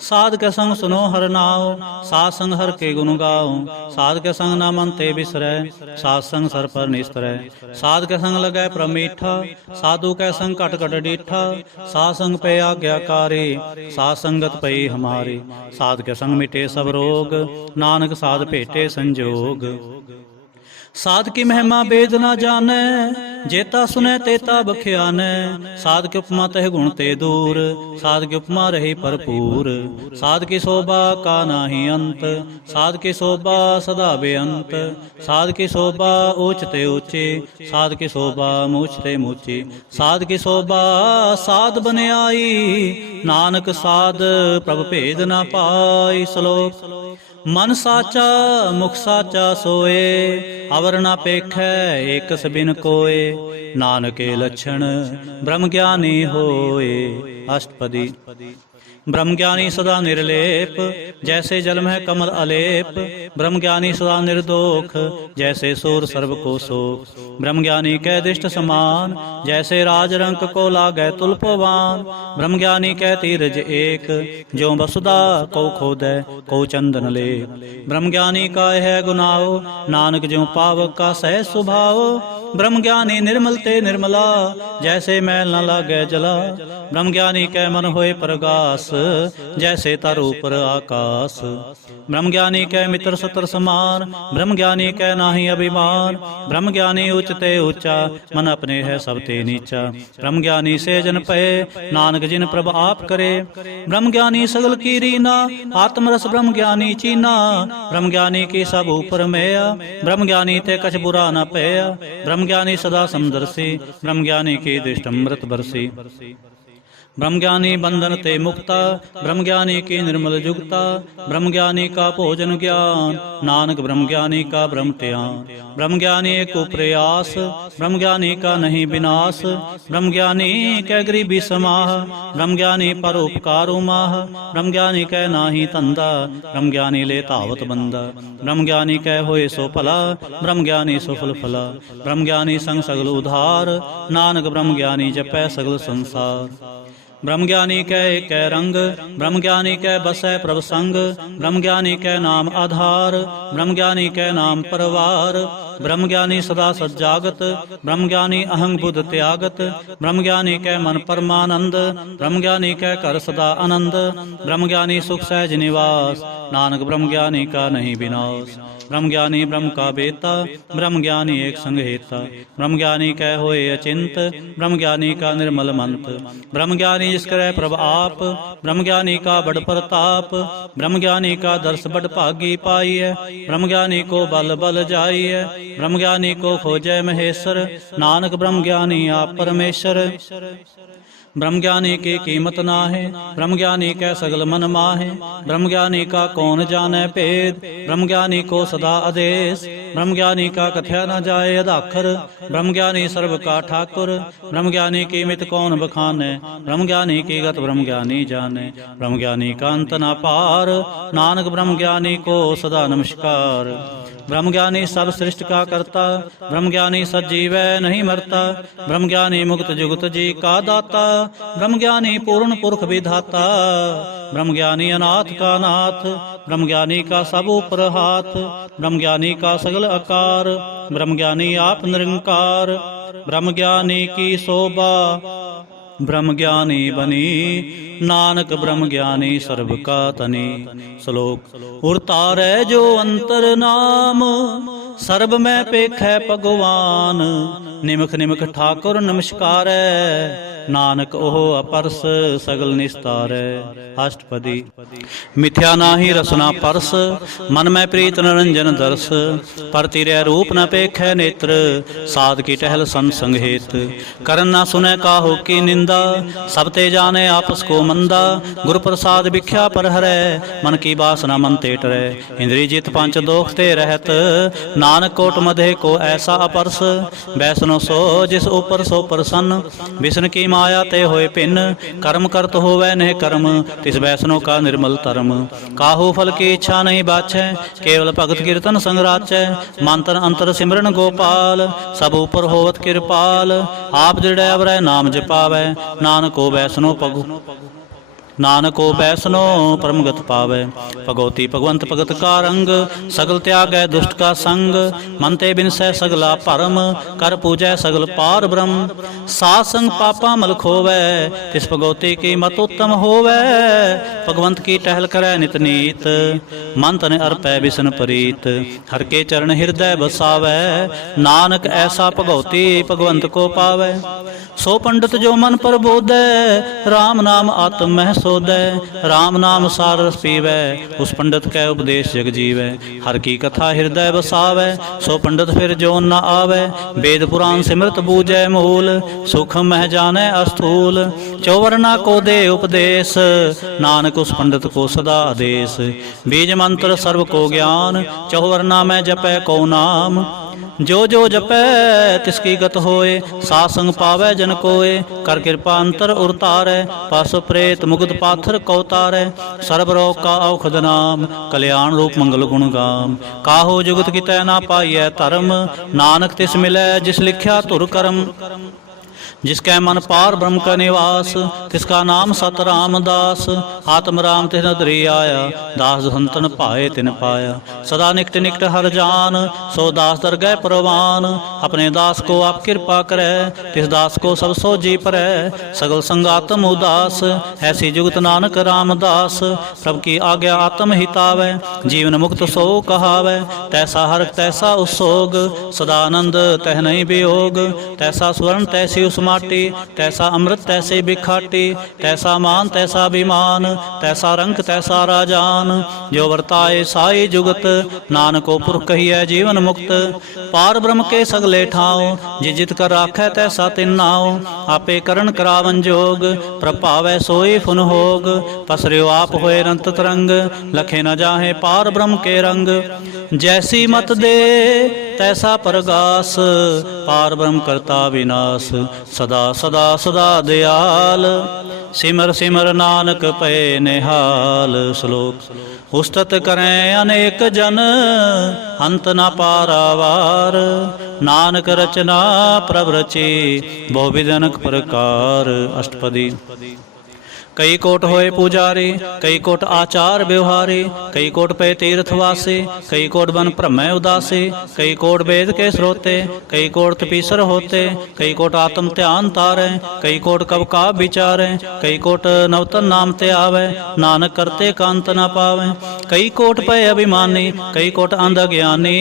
साध के संग सुनो हर नाओ, साध संग हर के गुण गाओ। साध के संग न मन ते बिसरै, साध संग सर पर निस्तरै। साध के संग लगै प्रमीठा, साधु के संग कट कट डीठा। साध संग पे आज्ञाकारी, साध संगत पई हमारी। साध के संग मिटे सब रोग, नानक साध भेटे संजोग। साध की महिमा वेद न जानै, जेता सुनै तेता बख्यानै। साध की उपमा तह गुण ते दूर, साध की उपमा रही भरपूर। साध की शोभा का नाही अंत, साध की शोभा सदा बेअंत। साध की शोभा ऊंच ते ऊंची, साध की शोभा मूछ ते मूची। साध की शोभा साध बने आई, नानक साध प्रभ भेद न पाई। श्लोक मन साचा मुख साचा सोए, ਅਵਰ ਨਾ ਪੇਖੈ ਏਕਸ ਬਿਨ ਕੋਏ, ਨਾਨਕੇ ਲੱਛਣ ਬ੍ਰਹਮ ਗਿਆਨੀ ਹੋਏ। ਅਸ਼ਟਪਦੀ। ब्रह्म ज्ञानी सदा निर्लेप, जैसे जल में कमल अलेप। ब्रह्म ज्ञानी सदा निर्दोख, जैसे सूर सर्व को सोख। ब्रह्म ज्ञानी कै दिष्ट समान, जैसे राज रंक को लागै तुलपवान। ब्रह्म ज्ञानी कै तीरज एक, ज्यों वसुधा को खोदै को चंदन लेप। ब्रह्म ज्ञानी का है गुनाओ, नानक ज्यों पावक का सहज सुभाओ। ब्रह्म ज्ञानी निर्मल ते निर्मला, जैसे मैल न लागै जला। ब्रह्म ज्ञानी कै मन होए प्रगास, जैसे तर ऊपर आकाश। ब्रह्म ज्ञानी कै मित्र सतर समान, ब्रह्म ज्ञानी कै नाहि अभिमान। ब्रह्म ज्ञानी उच्च ते ऊंचा, मन अपने है सब ते नीचा। ब्रह्म ज्ञानी से जन पए, नानक जिन प्रभ आप करे। ब्रह्म ज्ञानी सगल की रीना, आत्मरस ब्रह्म ज्ञानी चीना। ब्रह्म ज्ञानी की सब ऊपर मैया, ब्रह्म ज्ञानी ते कछ बुरा न पया। ब्रह्म ज्ञानी सदा समदर्शी, ब्रह्म ज्ञानी की दृष्ट अमृत बरसी। ब्रह्म ज्ञानी बंधन ते मुक्ता, ब्रह्म ज्ञानी की निर्मल जुगता। ब्रह्म ज्ञानी का भोजन ज्ञान, नानक ब्रह्म ज्ञानी का ब्रह्म त्यान। ब्रह्म ज्ञानी को प्रयास, ब्रह्म ज्ञानी का नहीं विनाश। ब्रह्म ज्ञानी कै गरीबी समाह, ब्रह्म ज्ञानी पर उपकार माह। ब्रह्म ज्ञानी कै नाही धंधा, ब्रह्म ज्ञानी ले धावत बंदा। ब्रह्म ज्ञानी कै होए सो भला, ब्रह्म ज्ञानी सो फल फला। ब्रह्म ज्ञानी संग सगल उधार, नानक ब्रह्म ज्ञानी जपै सगल संसार। ब्रह्म ज्ञानी कै एक रंग, ब्रह्म ज्ञानी कै बसै प्रभ संग। ब्रह्म ज्ञानी कै नाम आधार, ब्रह्म ज्ञानी कै नाम परवार। ब्रह्म ज्ञानी सदा सज्जागत, ब्रह्म ज्ञानी अहंग बुध त्यागत। ब्रह्म ज्ञानी कै मन परमानंद, ब्रह्म ज्ञानी कै कर सदा आनंद। ब्रह्म ज्ञानी सुख सहज निवास, नानक ब्रह्म ज्ञानी का नहीं विनाश। ब्रह्म ज्ञानी ब्रह्म का बेता, ब्रह्म ज्ञानी एक संग हेता। ब्रह्म ज्ञानी कै होए अचिंत, ब्रह्म ज्ञानी का निर्मल मंत। ब्रह्म ज्ञानी जिस करे प्रभ आप, ब्रह्म ज्ञानी का बड़ प्रताप। ब्रह्म ज्ञानी का दर्श बड़ भागी पाई है, ब्रह्म ज्ञानी को बल बल जाई है। ब्रह्म ज्ञानी को खोजै महेश्वर, नानक ब्रह्म ज्ञानी आप परमेश्वर। ब्रह्म ज्ञानी की कीमत ना है, ब्रह्म ज्ञानी कै सगल मन माहे। ब्रह्म ज्ञानी का कौन जाने भेद, ब्रह्म ज्ञानी को सदा आदेश। ब्रह्म ज्ञानी का कथया न जाए अदाखर, ब्रह्म ज्ञानी सर्व का ठाकुर। ब्रह्म ज्ञानी की मित कौन बखाने, ब्रह्म ज्ञानी की गत ब्रह्म ज्ञानी जाने। ब्रह्म ज्ञानी का अंत न पार, नानक ब्रह्म ज्ञानी को सदा नमस्कार। ब्रह्म ज्ञानी सब सृष्टि का करता, ब्रह्म ज्ञानी सजीवै नहीं मरता। ब्रह्म ज्ञानी मुक्त जुगत जी का दाता, ब्रह्म ज्ञानी पूर्ण पुरख विधाता। ब्रह्म ज्ञानी अनाथ का नाथ, ब्रह्म ज्ञानी का सब ऊपर हाथ। ब्रह्म ज्ञानी का सगल आकार, ब्रह्म ज्ञानी आप निरंकार। ब्रह्म ज्ञानी की शोभा, ब्रह्म ज्ञानी बनी, नानक ब्रह्म ज्ञानी सर्व का तनी। श्लोक। उरतारै जो अंतर नाम, सर्ब में पेखै भगवान। निमख निमख ठाकुर नमस्कारै, नानक ओह अपरस सगल निस्तारै। अष्टपदी। मिथ्या नाहि रसना परस, मन में प्रीत निरंजन दर्श। पर तिरै रूप न पेखै नेत्र, साध की टहल संग हेत। करन न सुनै काहू की निंदा, सब ते जाने आपस को मंदा। गुरु प्रसाद भिख्या पर हरै, मन की बासना मन ते टरै। इंद्रिय जित पंच दोख ते रहत, नानक कोट मधे को ऐसा अपरस। वैष्णो सो जिस ऊपर सो प्रसन्न, विष्णु की माया ते होए भिन्न। कर्म करत होवै नह कर्म, तिस वैष्णो का निर्मल धर्म। काहू फल की इच्छा नहीं बाछै, केवल भगत कीर्तन संग राचै। मंत्र अंतर सिमरन गोपाल, सब ऊपर होवत कृपाल। आप दृढ़ अवरै नाम जपावै, नानको वैष्णो पगु। नानको वैष्णो परमगत पावै। भगवती भगवंत भगत का रंग, सगल त्यागै दुष्ट का संग। मन ते बिनसै सगला भरम, कर पूजै सगल पार ब्रह्म। सात संग पापा मल खोवै, तिस भगवती की मत उत्तम होवै। भगवंत की टहल करै नित नीत, मन तन अर्पै बिसन प्रीत। हर के चरण हृदय बसावै, नानक ऐसा भगवती भगवंत को पावै। सो पंडित जो मन पर बोधै, राम नाम आत्म मह सोधै। राम नाम सार रस पीवै, उस पंडित कै उपदेश जग जीवै। हर की कथा हृदय बसावै, सो पंडित फिर जो न आवै। वेद पुराण सिमरत बूझै मूल, सुख मह जानै अस्थूल। चौवर्णा को दे उपदेश, नानक उस पंडित को सदा आदेश। बीज मंत्र सर्व को ज्ञान, चौवर्णा में जपै को नाम। जो जो जपै तिसकी गत होए, साध संग पावै जन कोय। कर कृपा अंतर उरतारै, पासो प्रेत मुगध पाथर कौ तारै। सर्ब रोग का औखद नाम, कल्याण रूप मंगल गुण गाम। काहो जुगत कितै ना पाइयै धर्म, नानक तिस मिलै जिस लिखिया धुर करम। जिसकै मन पार ब्रह्म का निवास, तिसका नाम सत रामदास। आत्म राम तिस नदरी आया, दास संतन पाए तिन पाया। सदा निकट निकट हर जान, सो दास दरगह परवान। अपने दास को आप कृपा करे, तिस दास को सब सो जी परै। सगल संगातम उदास, ऐसी जुगत नानक रामदास। प्रभु की आज्ञा आत्म हितावै, जीवन मुक्त सो कहावै। तैसा हर तैसा उसोग, सदानंद तह नहीं वियोग। तैसा स्वर्ण तैसी उस माटी, तैसा अमृत तैसे बिखाटी। तैसा मान तैसा विमान, तैसा रंक तैसा राजान। जो वर्ताए साई जुगत, नानको पुरख कहिए जीवन मुक्त। पार ब्रह्म के सगले ठाओ, जे जित कर राखै तैसा तिन नाओ। आपे करण करावन जोग, प्रभावै सोई फुन होग। पसर्यो आप होए अनंत तरंग, लखे न जाहे पार ब्रह्म के रंग। जैसी मत दे तैसा परगास, पार ब्रह्म करता विनाश। सदा सदा सदा दयाल, सिमर सिमर नानक पए निहाल। श्लोक उस्तत करें अनेक जन, अंत न पारावार। नानक रचना प्रभ रची, बहुविध अनेक प्रकार। अष्टपदी। कई कोट होए पुजारी, कई कोट आचार व्यवहारी। कई कोट पे तीर्थ वासे, कई कोट बन भ्रमै उदासे। कई कोट वेद के स्रोते, कई कोट तपीसर होते। कई कोट आत्म ध्यान तारै, कई कोट कब का विचारै। कई कोट नवतन नाम ते आवे, नानक करते कांत न पावे। कई कोट पे अभिमानी, कई कोट अंध अज्ञानी।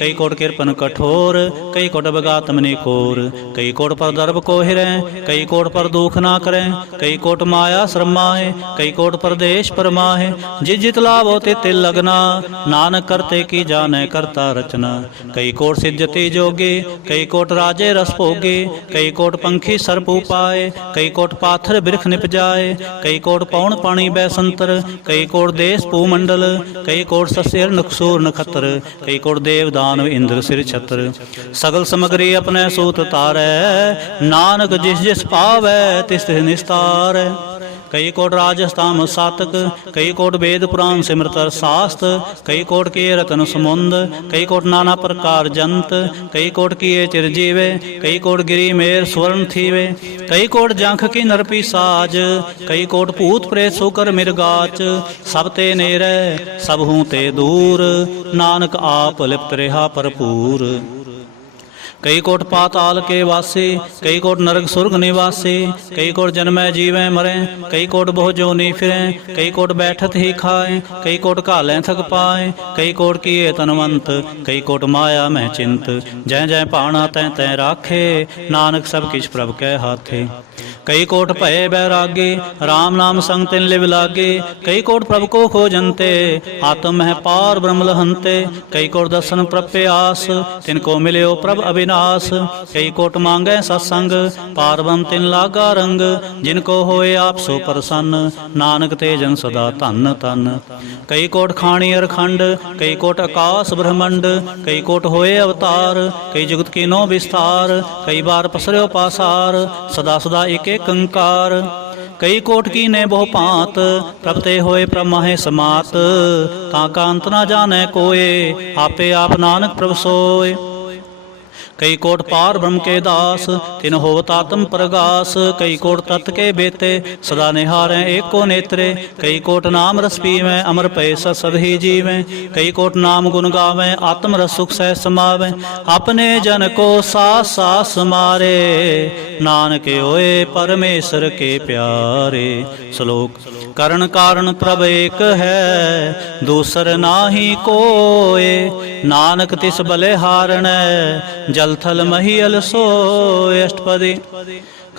कई कोट कृपन कठोर, कई कोट बगातम निकोर। कई कोट पर दर्भ को हिरै, कई कोट पर दुख ना करें। कई कोट माया शर्माए, कई कोट परदेश परमाहे। जिस जित लाभो तित लगना, नानक करते की जाने करता रचना। कई कोट सिद्धति जोगे, कई कोट राजे रस भोगे। कई कोट पंखी सर्प उपाए, कई कोट पाथर बिरख निप जाए। कई कोट पौन पानी बैसंतर, कई कोट देश भूमंडल। कई कोट सस्यर नकसूर नखत्र, कई कोट देव दानव इंद्र सिर छत्र। सगल समग्री अपने सूत तारै, नानक जिस जिस पावै तिस तिस निस्तारै। कई कोट राजस्थान सातक, कई कोट वेद पुराण सिमृत शास्त्र। कई कोट किए रतन समुंद, कई कोट नाना प्रकार जंत। कई कोट किए चिरजीवे, कई कोट गिरी मेर स्वर्ण थीवे। कई कोट जंख की नरपी साज, कई कोट भूत प्रेत सुकर मिर्गाच। सब ते नेरै सब हूँ ते दूर, नानक आप लिप्त रहा भरपूर। कई कोट पाताल के वासी, कई कोट नरक सुर्ग निवासी। कई कोट जन्मै जीवै मरै, कई कोट बहु जोनी फिरै। कई कोट बैठत ही खाए, कई कोट घालें थक पाए। कई कोट किए तनवंत, कई कोट माया में चिंत। जै जै भाणा तै तै राखे, नानक सब किछ प्रभ कै हाथे। कई कोट भय बैरागी, राम नाम संग तिन लिव लागे। कई कोट प्रभु को खोजनते, आत्म है पार ब्रह्म लहंते। कई कोट दर्शन प्रप्यास, तिनको मिल्यो प्रभ अविनाश। कई कोट मांगे सत्संग, पार ब्रह्म तिन लागा रंग। जिनको होए आप सो प्रसन्न, नानक ते जन सदा धन धन। कई कोट खाणी अरखंड, कई कोट आकाश ब्रह्मंड। कई कोट होए अवतार, कई जुगत की नो विस्तार। कई बार पसर्यो पासार, सदा सदा एक कंकार। कई कोट की ने बहु पांत, प्रभ ते होए प्रमाहे समात। ताका अंत न जाने कोय, आपे आप नानक प्रभ सोय। कई कोट पार ब्रह्म के दास, तिन होवत आत्म प्रगास। कई कोट तत् के बेते, सदा निहारें एको नेत्रे। कई कोट नाम रस पीवें, अमर पै सद ही जीवें। कई कोट नाम गुण गावें, आत्म रस सुख सह समावें। अपने जन को सास सास मारे, नानक होए परमेश्वर के प्यारे। श्लोक करण कारण प्रभ एक है, दूसर नाहि कोय। नानक तिस बले हारणै, जल थल महीयल सोय। अष्टपदी।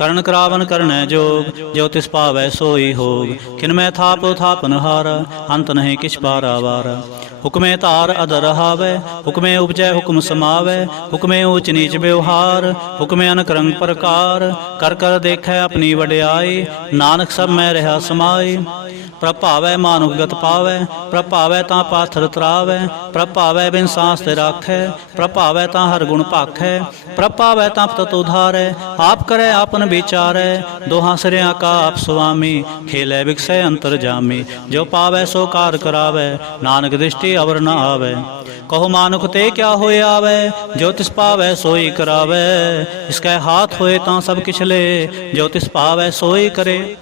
ਕਰਨ ਕਰਾਵਨ ਕਰਨੈ ਜੋਗ, ਜੋ ਤਿਸ ਪਾਵੈ ਸੋਈ ਹੋਗ। ਖਿਨਮੈ ਥਾਪ ਥਾਪਨ ਹਾਰਾ, ਅੰਤ ਨਹੀਂ ਕਿਛ ਪਾਰਾਵਾਰਾ। ਹੁਕਮੇ ਧਾਰ ਅਦਰ ਹਾਵੈ, ਹੁਕਮੇ ਉਪਜੈ ਹੁਕਮ ਸਮਾਵੈ। ਹੁਕਮੇ ਊਚ ਨੀਚ ਵਿਵਹਾਰ, ਹੁਕਮੇ ਅਨਕ ਰੰਗ ਪ੍ਰਕਾਰ। ਕਰ ਕਰ ਦੇਖੈ ਆਪਣੀ ਵਡਿਆਈ, ਨਾਨਕ ਸਭ ਮੈਂ ਰਹਾ ਸਮਾਈ। ਪ੍ਰਭਾਵੈ ਮਾਨੁਖ ਗਤ ਪਾਵੈ, ਪ੍ਰਭਾਵੈ ਤਾਂ ਪਾਥਰ ਤਰਾਵੈ। ਪ੍ਰਭਾਵੈ ਬਿਨ ਸਾਂਸ ਤੇ ਰਾਖੈ, ਪ੍ਰਭਾਵੈ ਤਾਂ ਹਰ ਗੁਣ ਭਾਖੈ। ਪ੍ਰਭਾਵੈ ਤਾਂ ਤਤ ਉਧਾਰੈ, ਆਪ ਕਰੈ ਆਪਨ ਵਿਚਾਰੈ। ਦੋਹਾਂ ਸਿਰਿਆਂ ਕਾ ਆਪ ਸੁਆਮੀ, ਖੇਲੈ ਵਿਕਸੈ ਅੰਤਰ ਜਾਮੀ। ਜੋ ਪਾਵੈ ਸੋ ਕਾਰ ਕਰਾਵੈ, ਨਾਨਕ ਦ੍ਰਿਸ਼ਟੀ ਅਵਰ ਨ ਆਵੈ। ਕਹੋ ਮਾਨੁਖ ਤੇ ਕਿਆ ਹੋਏ ਆਵੈ, ਜੋ ਤਿਸ ਪਾਵੈ ਸੋਈ ਕਰਾਵੈ। ਇਸਕੈ ਹਾਥ ਹੋਏ ਤਾਂ ਸਭ ਕਿਛ ਲੇ, ਜੋ ਤਿਸ ਪਾਵੈ ਸੋਈ ਕਰੇ।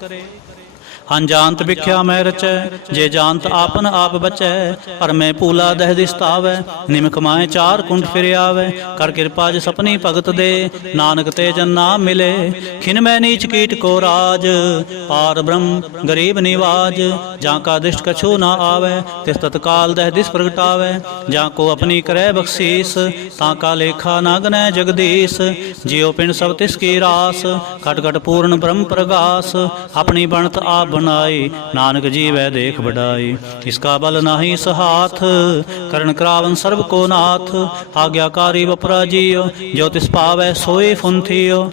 ਅਨਜਾਨਤ ਵਿਖਿਆ ਮੈਂ ਰਚੈ, ਜੇ ਜਾਨਤ ਆਪਨ ਆਪ ਬਚੈ। ਭਰਮੇ ਭੂਲਾ ਦਹਿ ਦਿਸਤਾਵੈ, ਨਿਮਕ ਮਾਏ ਚਾਰ ਕੁੰਡ ਫਿਰ ਆਵੈ। ਕਰ ਕਿਰਪਾ ਜਿ ਸਪਨੀ ਭਗਤ ਦੇ, ਨਾਨਕ ਤੇ ਜਨ ਨਾਮ ਮਿਲੇ। ਖਿਨ ਮੈਂ ਨੀਚ ਕੀਟ ਕੋ ਰਾਜ, ਪਾਰ ਬ੍ਰਹਮ ਗਰੀਬ ਨਿਵਾਜ। ਜਾਂ ਕਾ ਦਿਸ਼ਟ ਕਛੂ ਨਾ ਆਵੈ, ਤਿਸ ਤਤਕਾਲ ਦਹਿ ਦਿਸ ਪ੍ਰਗਟਾਵੈ। ਜਾਂ ਕੋ ਆਪਣੀ ਕਰੈ ਬਖਸ਼ੀਸ, ਤਾਂ ਕਾ ਲੇਖਾ ਨਾ ਗਨੈ ਜਗਦੀਸ਼। ਜਿਉ ਪਿੰਡ ਸਭ ਤਿਸ ਕੀ ਰਾਸ, ਘਟ ਘਟ ਪੂਰਨ ਬ੍ਰਹਮ ਪ੍ਰਗਾਸ। ਆਪਣੀ ਬਣਤ ਆਪ ਬਣਾਈ, ਨਾਨਕ ਜੀਵੈ ਦੇਖ ਵਡਾਈ। ਇਸਕਾ ਬਲ ਨਾਹੀ ਸਹਾਥ, ਕਰਨ ਕਰਾਵਨ ਸਰਬ ਕੋ ਨਾਥ। ਆਗਿਆਕਾਰੀ ਵਪਰਾ ਜੀਉ, ਜੋ ਤਿਸ ਪਾਵੈ ਸੋਈ ਫੁੰਥਿਓ।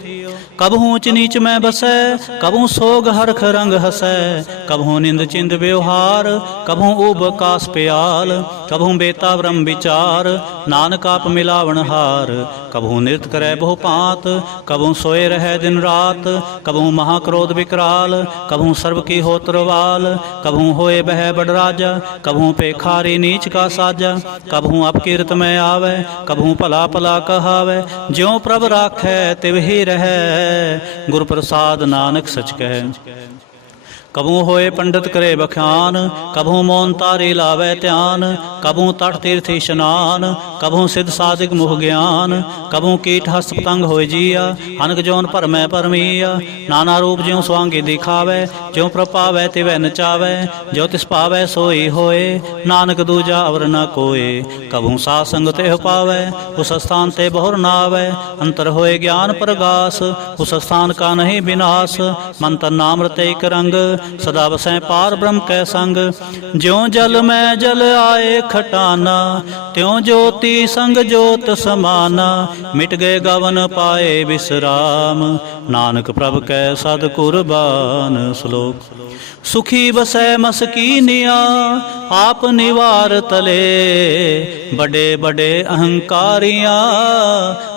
ਕਬਹੂ ਊਚ ਨੀਚ ਮੈਂ ਬਸੈ, ਕਬਹੂ ਸੋਗ ਹਰਖ ਰੰਗ ਹਸੈ। ਕਬਹੂ ਨਿੰਦ ਚਿੰਦ ਵਿਵਹਾਰ, ਕਬਹੂ ਊਬ ਕਾਸ ਪਿਆਲ। ਕਬਹੂ ਬੇਤਾ ਬ੍ਰਹਮ ਵਿਚਾਰ, ਨਾਨਕ ਆਪ ਮਿਲਾਵਣ ਹਾਰ। ਕਬਹੂ ਨਿਰਤ ਕਰੈ ਬਹੁ ਭਾਂਤ, ਕਬਹੂ ਸੋਏ ਰਹਿ ਦਿਨ ਰਾਤ। ਕਬਹੂ ਮਹਾ ਕ੍ਰੋਧ ਵਿਕਰਾਲ, ਕਬਹੂ ਸਰਬ ਕੀ ਹੋਤਰਵਾਲ। ਕਬਹੂ ਹੋਏ ਬਹਿ ਬੜ ਰਾਜਾ, ਕਬਹੂ ਪੇਖਾਰੀ ਨੀਚ ਕਾ ਸਾਜਾ। ਕਬਹੂ ਅਪਕੀਰਤ ਮੈਂ ਆਵੈ, ਕਬਹੂ ਭਲਾ ਭਲਾ ਕਹਾਵੈ। ਜਿਉ ਪ੍ਰਭ ਰਾਖੈ ਤਿਵ ਹੀ ਰਹੈ, ਗੁਰ ਪ੍ਰਸਾਦ ਨਾਨਕ ਸਚ ਕਹਿ। ਕਬਹੂ ਹੋਏ ਪੰਡਿਤ ਕਰੇ ਬਖਿਆਨ, ਕਬਹੂ ਮੌਨ ਤਾਰੀ ਲਾਵੈ ਧਿਆਨ। ਕਬਹੂ ਤਟ ਤੀਰਥ ਇਸ਼ਨਾਨ, ਕਬਹੂ ਸਿਧ ਸਾਧਿਕ ਮੁਖ ਗਿਆਨ। ਕਬਹੂ ਕੀਟ ਹਸਤ ਪਤੰਗ ਹੋਏ ਜੀਆ, ਅਨਕ ਜੋਨ ਭਰਮੈ ਪਰਮੀਆ। ਨਾਨਾ ਰੂਪ ਜਿਉ ਸਵਾਂਗੀ ਦਿਖਾਵੈ, ਜਿਉ ਪ੍ਰਭਾਵੈ ਤਿਵੈ ਨਚਾਵੈ। ਜੋ ਤਿਸ ਪਾਵੈ ਸੋਈ ਹੋਏ, ਨਾਨਕ ਦੂਜਾ ਅਵਰ ਨ ਕੋਏ। ਕਬਹੂ ਸਾਧ ਸੰਗ ਤੇ ਪਾਵੈ, ਉਸ ਸਥਾਨ ਤੇ ਬਹੁਰ ਨਾ ਆਵੈ। ਅੰਤਰ ਹੋਏ ਗਿਆਨ ਪ੍ਰਗਾਸ, ਉਸ ਸਥਾਨ ਕਾ ਨਹੀਂ ਬਿਨਾਸ਼। ਮਨ ਤਨ ਨਾਮ ਰਤੇ ਇਕ ਰੰਗ, ਸਦਾ ਵਸੈ ਪਾਰ ਬ੍ਰਹਮ ਕੈ ਸੰਗ। ਜਿਉ ਜਲ ਮੈਂ ਜਲ ਆਏ ਖਟਾਨਾ, ਤਿਉ ਜੋਤੀ ਸੰਗ ਜੋਤ ਸਮਾਨਾ। ਮਿਟ ਗਏ ਗਵਨ ਪਾਏ ਵਿਸਰਾਮ, ਨਾਨਕ ਪ੍ਰਭ ਕੈ ਸਦ ਕੁਰਬਾਨ। ਸ਼ਲੋਕ। ਸੁਖੀ ਬਸੈ ਮਸਕੀਨਿਆ, ਆਪ ਨਿਵਾਰ ਤਲੇ। ਬੜੇ ਬੜੇ ਅਹੰਕਾਰੀਆਂ,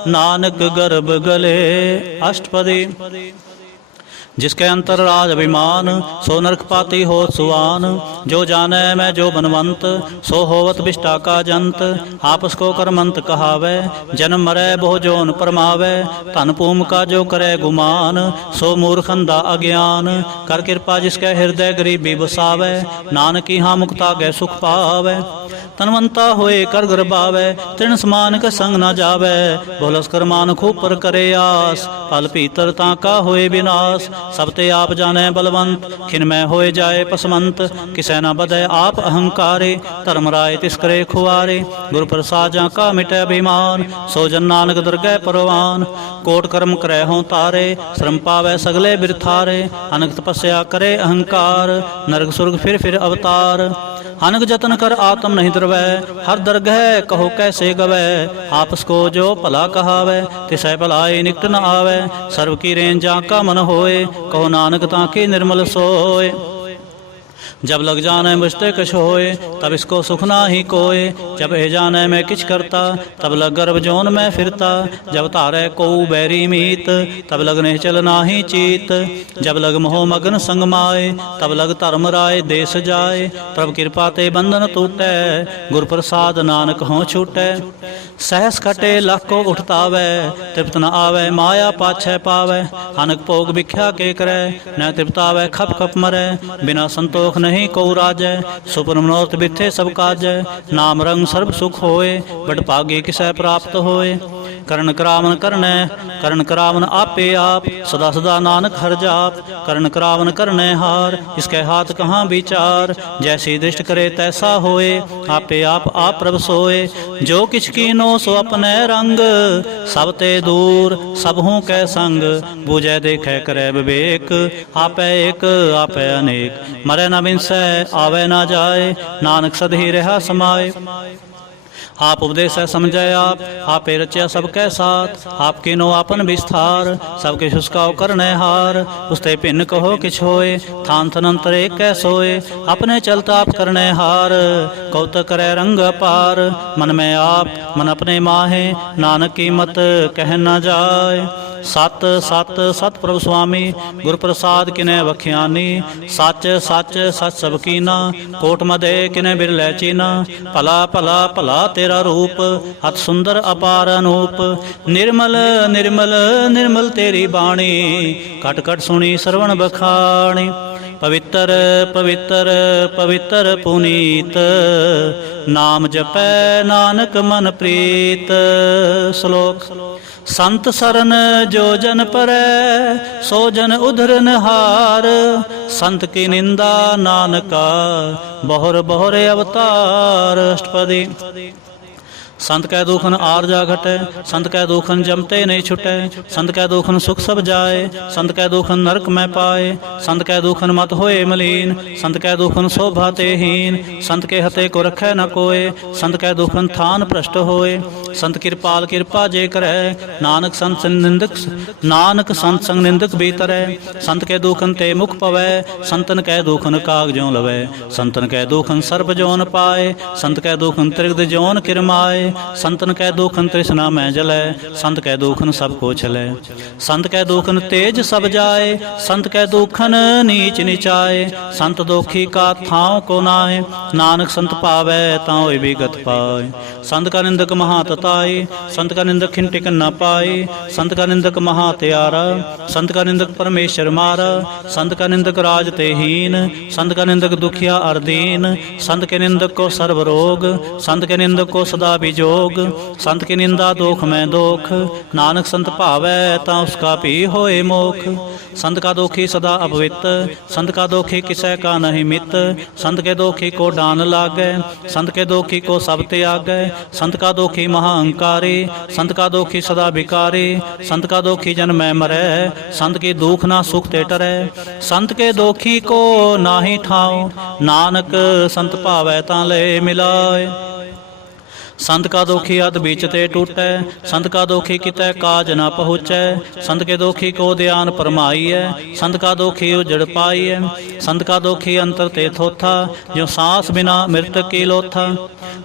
ਨਾਨਕ ਗਰਭ ਗਲੇ। ਅਸ਼ਟਪਦੀ। जिसके अंतर राज अभिमान, सो नरक पाती हो सुआन। जो जाने मैं जो बनवंत, सो होवत विष्टा का जंत। आपस को करमंत कहावै, जन्म मरै बहु जोन परमावै। धन भूम का जो करे गुमान, सो मूर्ख अंधा अज्ञान। कर कृपा जिसके हृदय गरीबी बसावै, नानक यहाँ मुक्ता गै सुख पावै। तनवंता होए कर गरबावै, तृण समान का संग न जावै। भोलस कर मान खूब पर करे आस, फल भीतर ताका होए विनाश। सब ते आप जाने बलवंत, खिनमय होए जाए पसमंत। किसै न बधै आप अहंकारे, धर्म राय तिस करे खुआरे। गुर प्रसाद जा का मिटै अभिमान, सो जन नानक दरगह परवान। कोट कर्म करे हों तारे, श्रम पावै सगले बिरथारे। अनक तपस्या करे अहंकार, नरक सुर्ग फिर अवतार। अनक जतन कर आत्म नहीं द्रवै, हर दरगह कहो कैसे गवै। आपस को जो भला कहावै, तिसै भलाई निकट न आवै। सर्व की रेंज जा का मन होए, कहो नानक ताके निर्मल सोए। जब लग जाने मुझते कछ होए, तब इसको सुख ना ही कोय। जब ए जाने मैं किछ करता, तब लग गर्भ जोन में फिरता। जब तारे को बैरी मीत, तब लग निश्चल नाही चीत। जब लग मोह मगन संग माए, तब लग धर्म राय देश जाए। प्रभ कृपा ते बंधन टूटै, गुर प्रसाद नानक हों छूटै। सहस खटे लख को उठतावै, तृप्त न आवै माया पाछै पावै। अनक भोग भिख्या के करै, न तृप्तावै खप खप मरै। बिना संतोख नहीं को राजै, सुपन मनोरथ बिथे सब काजै। नाम रंग सर्व सुख होए, बड़ भागी किसै प्राप्त होए। ਕਰਨ ਕਰਾਵਨ ਕਰਨੈ ਕਰਨ ਕਰਾਵਨ ਆਪੇ ਆਪ ਸਦਾ ਸਦਾ ਨਾਨਕ ਹਰਿ ਜਾਪ ਕਰਨ ਕਰਾਵਨ ਕਰਨੈ ਹਾਰ ਇਸਕੇ ਹਾਥ ਕਹਾਂ ਵਿਚਾਰ ਜੈਸੀ ਦ੍ਰਿਸ਼ਟ ਕਰੇ ਤੈਸਾ ਹੋਏ ਆਪੇ ਆਪ ਪ੍ਰਭ सोए जो किछ कीनो सो अपने रंग सब ते दूर सब हूँ कै संग बूझै देखे करे विवेक आपै एक आपै अनेक मरै न बिनसै आवे न जाए नानक सदहि रहा समाए आप उपदेश है समझै आपे रचया सबकै साथ आपके नो आपन विस्तार सबके सुस्काओ करने हार उसते भिन्न कहो किछ होए थान थनंतर एक कै सोए अपने चलता आप करने हार कौतक करे रंग अपार मन में आप मन अपने माहे नानक की मत कह न जाए सत सत सत प्रभु स्वामी गुर प्रसाद किने वख्यानी सच सच सच सब कीना कोट मदे किने बिरलै चीना भला भला भला तेरा रूप अत सुंदर अपार अनूप निर्मल निर्मल निर्मल तेरी बाणी कट कट सुनी श्रवण बखाणी पवित्र पवित्र पवित्र पुनीत नाम जपै नानक मन प्रीत श्लोक संत सरन जो जन परै सो जन उधर नहार संत की निंदा नानका बहुर बहुर अवतार अष्टपदी संत कै दुखन आरजा घटै संत कै दुखन जमते नहीं छुटै संत कै दुखन सुख सब जाए संत कै दुखन नरक में पाए संत कै दुखन मत होए मलीन संत कै दुखन शोभा ते हीन संत के हते को रखै न कोय संत कै दुखन थान भ्रष्ट होए संत कृपाल कृपा जे करै नानक संत संग निंदक भी तरै संत कै दुखन ते मुख पवै संतन कै दुखन काग ज्यों लवै संतन कै दुखन सर्प जौन पाए संत कै दुखन त्रिगद जौन किरमाए संतन कै दुखन तृष्णा में जलै संत कै दुखन सब को छलै संत कै दुखन तेज सब जाए संत कै दुखन नीच नीचाए संत दोखी का थाव को नाए नानक संत पावै ताओ विगत पाए संत का निंदक महातताई संत का निंदक खिंटिक न पाई संत का निंदक महात्यारा संत का निंदक परमेश्वर मारा संत का निंदक राज ते हीन संत का निंदक दुखिया अर्दीन संत के निंदक को सर्व रोग संत के निंदक को सदा जोग संत की निंदा दोख में दोख नानक संत भावै ता उसका भी होए मोख संत का दोखी सदा अपवित्र संत का दोखी किसै का नहीं मित संत के दोखी को डान लागै संत के दोखी को सब त्यागै संत का दोखी महाअंकारी संत का दोखी सदा भिकारी संत का दोखी जन में मरै संत की दुख ना सुख ते टरै संत के दोखी को नाहि ठाओ नानक संत भावै ता ले मिलाए संत का दोखी अध बीच ते टूटै संत का दोखी कितै काज न पहुँचै संत के दोखी को ध्यान परमाई है संत का दोखी उजड़ पाई है संत का दोखी अंतर ते थोथा जो सांस बिना मृतक की लोथा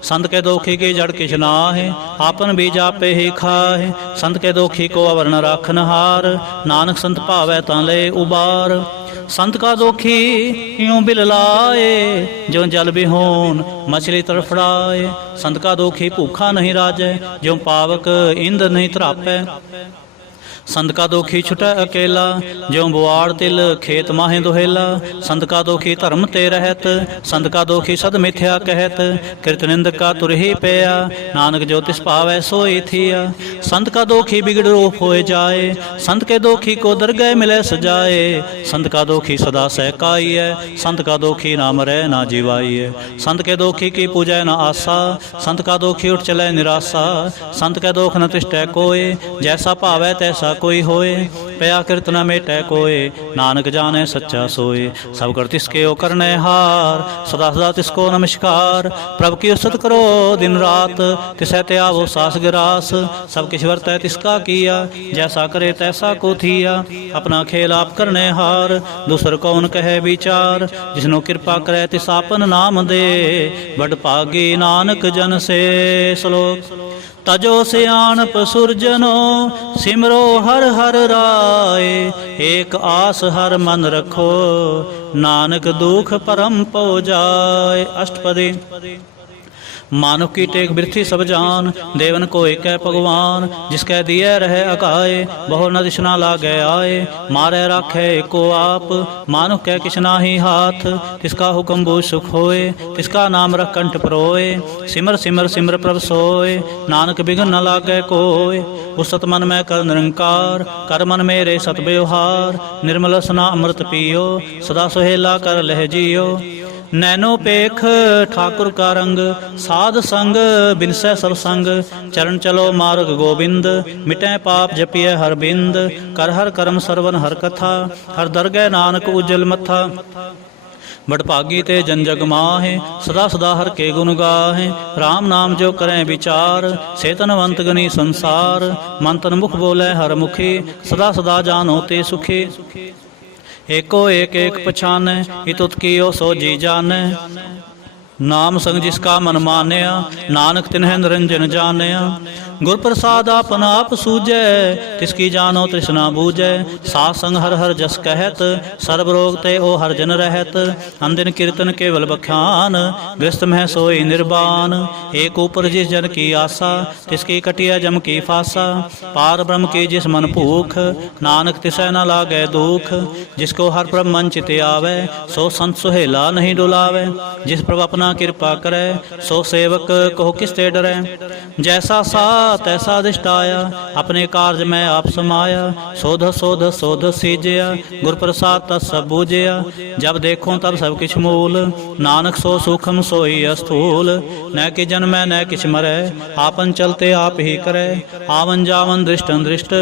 संत के दोखी की जड़ किछ ना है आपन बीज आपे ही खाए संत के दोखी को अवर्ण राखन हार नानक संत भावै तां ले उबार संत का दोखी यूं बिललाए जो जल बिहोन मछली तड़फड़ाए संत का दोखी भूखा नहीं राजै जो पावक इंद्र नहीं त्रापै संत का दोखी छुटै अकेला ज्यों बुआड़ तिल खेत माहे दुहेला संत का दोखी धर्म ते रहत संत का दोखी सद मिथ्या कहत कृत निंदक का तुर ही पेया नानक जो तिस पावै सोई थिया संत का दोखी बिगड़ रूप होए जाए संत के दोखी को दरगह मिले सजाए संत का दोखी सदा सहकाई है संत का दोखी ना मरै ना जीवाई है संत के दोखी की पूजै न आसा संत का दोखी उठ चलै निराशा संत के दोख न तिष्ठै कोय जैसा भावै तैसा कोई होए पया कृत न मेटै कोय नानक जाने सच्चा सोए सब कर तिसके ओ करने हार सदा सदा तिसको नमस्कार प्रभु की उस्तत करो दिन रात तिसै ते आवो सास गिरास सब किछ वर्तै तिसका किया जैसा करे तैसा को थिया अपना खेल आप करने हार दूसर कौन कहे विचार जिसनो कृपा करे तिस आपन नाम दे बड़ भागी नानक जन से श्लोक तजो सियाणप सुरजनो सिमरो हर हर राय एक आस हर मन रखो नानक दुख परम पो जाय अष्टपदी मानुख की टेक बिरथी सब जान, देवन को एक है भगवान। जिसकै दिए रहे अकाए, बहु न दिशना लागे आए। मारे राखे एको आप, मानुख कै किछ नाहि हाथ। तिसका हुक्म बूझ सुख होए, तिसका नाम रख कंठ परोए। सिमर सिमर सिमर प्रभ सोए, नानक बिघन न लागे कोय। उस सत मन में कर निरंकार, कर मन मेरे सत व्यवहार। निर्मल सना अमृत पियो, सदा सुहेला कर लह जियो। नैनो पेख ठाकुर का रंग, साध संग बिनसै सब संग। चरण चलो मार्ग गोविंद, मिटै पाप जपिय हर बिंद। कर हर कर्म सरवन हर कथा, हर दरगह नानक उज्जल मथा। बड़भागी ते जन जग माहे, सदा सदा हर के गुण गाहे। राम नाम जो करें विचार, सेतनवंत गनी संसार। मन तन मुख बोले हर मुखी, सदा सदा जानो ते सुखी। एको एक एक पछानै, हितुत कियो सो जी जानै। नाम संग जिसका मन मानया, नानक तिन्ह निरंजन जानया। गुर प्रसाद आपन आप सूझै, तिसकी जानो तृष्णा बूझै। साथ संग हर हर जस कहत, सर्ब रोग ते ओ हर जन रहत। अंदिन कीर्तन केवल बख्यान, गृहस्थ मह सोई निर्वाण। एक ऊपर जिस जन की आशा, तिसकी कटिया जम की फासा। पार ब्रह्म की जिस मन भूख, नानक तिसै न लागे दुख। जिसको हर प्रभ मन चित आवे, सो संत सुहेला नहीं डुलावे। जिस प्रभ अपना कृपा करे, सो सेवक को किसते डरे। जैसा सा तैसा दिष्टाया, अपने कार्य में आप समाया। सोध सोध सोध सीजया, गुर प्रसाद तत् सब बूझया। जब देखो तब सब किछ मूल, नानक सो सूक्ष्म सोई अस्थूल। न कि जन्मै न किछ मरै, आपन चलते आप ही करे। आवन जावन दृष्टन दृष्ट,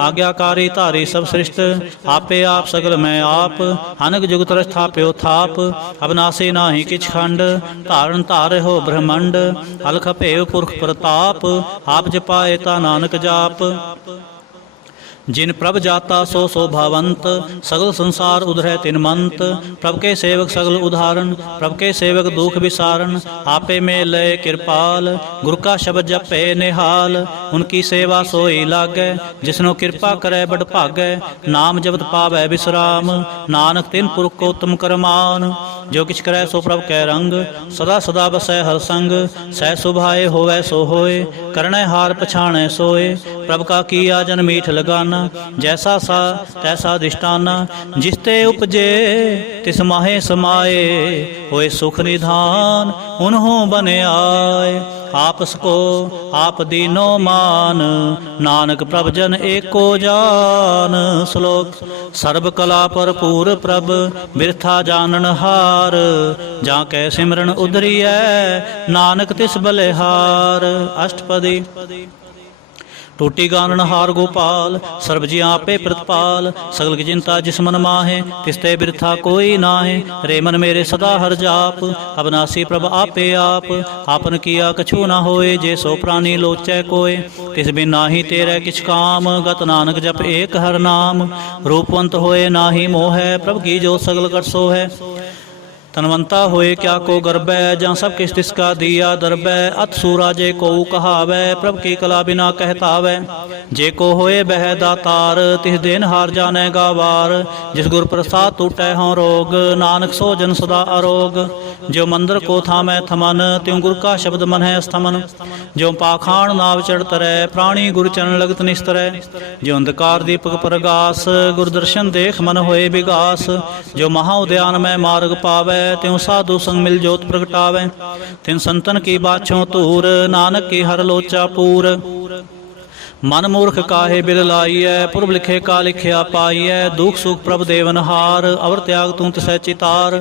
आज्ञाकारी तारी सब सृष्ट। आपे आप सगल में आप, अनक जुगत स्थाप्यो थाप। अविनाशी नाहि किछ खंड, धारण धारे हो ब्रह्मंड। अलख भेव पुरख प्रताप, आप जपाए ता नानक जाप। जिन प्रभ जाता सो शोभावंत, सगल संसार उधरै तिन मंत। प्रभ के सेवक सगल उदाहरण, प्रभ के सेवक दुख विसारण। आपे में लय कृपाल, गुरु का शब्द जपे निहाल। उनकी सेवा सोई लागै, जिसनो कृपा करे बड़ भागै। नाम जपत पावै विश्राम, नानक तिन पुरख को उत्तम करमान। जो किछ करे सो प्रभ कै रंग, सदा सदा बसै हर संग। सह सुभाए होवै सो होए, करनै हार पछाणै सोए। प्रभ का किया जन मीठ लगाना, जैसा सा तैसा दिष्टाना। जिसते उपजे तिस माहे समाए, होए सुख निधान उन्हों बने आए। आपस को आप दीनो मान, नानक प्रभ जन एको जान। श्लोक सर्ब कला भरपूर प्रभ, बिरथा जानन हार। जाकै सिमरन उधरियै, नानक तिस बलिहार। अष्टपदी। टूटी गानन हार गोपाल, सर्ब जी आपे प्रतिपाल। सगल की चिंता जिस मन माहे, तिसते बिरथा कोई नाहे। रे मन मेरे सदा हर जाप, अविनाशी प्रभ आपे आप। आपन किया कछु न होए, जे सो प्राणी लोचै कोय। तिस बिन नाहि तेरे किछ काम, गत नानक जप एक हर नाम। रूपवंत होए नाहि मोह, प्रभ की जो सगल कर सो है। तनवंता होए क्या को गर्बै, जहाँ सब किस तिसका दिया दरबै। अत सूरा जे को कहावै, प्रभ की कला बिना कहतावै। जे को होए बह दातार, तिस देन हार जाने गावार। जिस गुर प्रसाद टूटै हों रोग, नानक सो जन सदा अरोग। जो मंदिर को थामै थमन, त्यों गुर का शब्द मन है स्थमन। जो पाखाण नाव चढ़ तरै, प्राणी गुरु चरण लगत निस्तरै। जो अंधकार दीपक प्रगास, गुर दर्शन देख मन होए विगास। जो महाउद्यान में मार्ग पावै, त्यों साधु संग मिल जोत प्रगटावै। तिन संतन की बाछों तूर, नानक की हर लोचा पूर। मन मूर्ख काहे बिल लाइयै, पुरब लिखे का लिखिया पाइयै। दुख सुख प्रभ देवन हार, अवर त्याग तू तिसै चितार।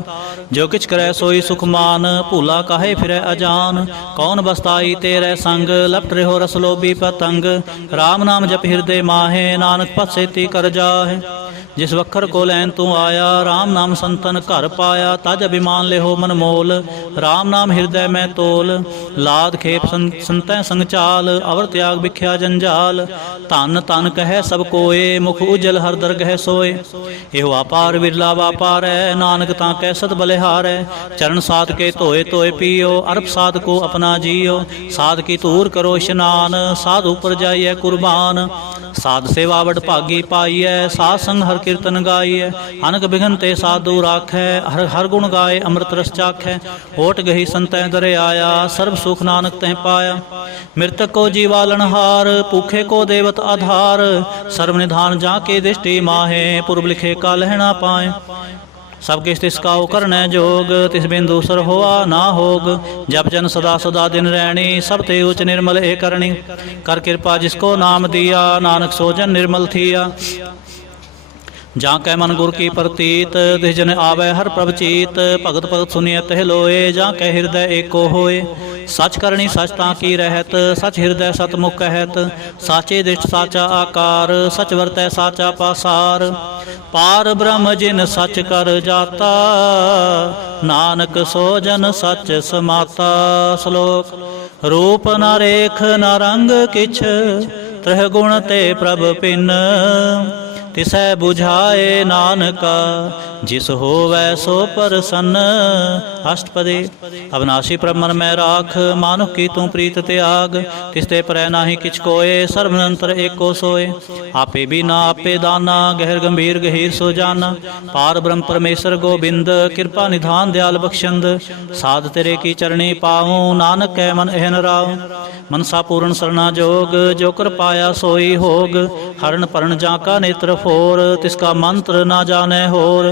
जो किछ करे सोई सुख मान, भूला काहे फिरै अजान। कौन बसताई तेरे संग, लपट रहो रस लोभी पतंग। राम नाम जप हृदय माहे, नानक पथ सेती कर जाहे। जिस वखर को लैन तू आया, राम नाम संतन घर पाया। तज अभिमान ले हो मन मोल, राम नाम हृदय में तोल। लाद खेप संतै संग चाल, अवर त्याग बिख्या जंजाल। धन धन कहे सब कोए, मुख उजल हर दरगह सोए। एहो अपार बिरला वापार है, नानक ताकै सद बलिहार है। चरण साध के धोए धोए पियो, अरप साध को अपना जियो। साध की धूर करो स्नान, साध ऊपर जाइए कुर्बान। साध सेवा वड भागी पाइयै, साध संग हर कीर्तन गाइए। अनक बिघन ते साधु राखै, हर हर गुण गाए अमृत रस चाखै। होट गही संतै दरे आया, सर्व सुख नानक तह पाया। मृतक को जीवालन हार, भूखे को देवत आधार। सर्व निधान जाके दृष्टि माहे, पूर्व लिखे का लहना पाए। सब किस तिसका करनै जोग, तिस बिन दूसर होआ ना होग। जप जन सदा सदा दिन रैणी, सब ते उच निर्मल ए करणी। कर कृपा जिसको नाम दिया, नानक सो जन निर्मल थिया। जा कै मन गुर की प्रतीत, तिस जन आवै हर प्रभ चीत। भगत भगत सुनिय तह लोए, जा कै हृदय एको होए। सच करणी सच ताकी रहत, सच हृदय सतमुख कहत। साचे दृष्ट साचा आकार, सच वरतै साचा पासार। पार ब्रह्म जिन सच कर जाता, नानक सो जन सच समाता। श्लोक। रूप न रेख न रंग किछ, त्रह गुण ते प्रभ पिन। तिसै बुझाए नानका, जिस होवै सो प्रसन्न। अष्टपदी। अविनाशी प्रभ मन में राख, मानुख की तू प्रीत त्याग। तिसते परै नाहि किछ कोय, सर्वनंतर एको सोए। आपे भी ना आपे दाना, गहर गंभीर गहीर सो जाना। पार ब्रह्म परमेश्वर गोबिंद, कृपा निधान दयाल बख्शंद। साध तेरे की चरणी पाऊँ, नानक कै मन एहन राव। मनसा पूर्ण सरना जोग, जो कर पाया सोई होग। हरण परण जाका नेत्र फोर, तिसका मंत्र ना जाने होर।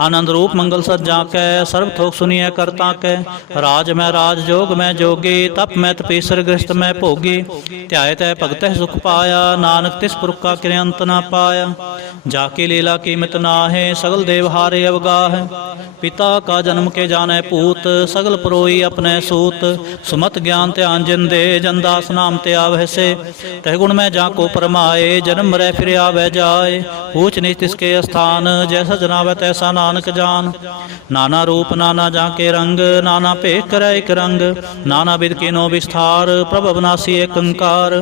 आनंद रूप मंगल सज्जा कै, सर्व थोक सुनिए करता कै। राज मैं राज, जोग मैं जोगी, तप मैं तपीसर, गृहस्थ मैं भोगी। ध्याय तै भगत सुख पाया, नानक तिस पुरख का किरंत न पाया। जाकी लीला कीमत नाहे, सगल देव हारे अवगाह। पिता का जन्म के जाने पूत, सगल परोई अपने सूत। सुमत ज्ञान ध्यान जिन दे, जनदास नाम ते आवै से। तह गुण में जाको परमाए, जन्म मरै फिर आवै जाए। ऊच नीच तिसके स्थान, जैसा जनावै तैसा नानक जान। नाना रूप नाना जाके रंग, नाना भेख करे एक रंग। नाना विध कीनो विस्तार, प्रभ अविनाशी एक अंकार।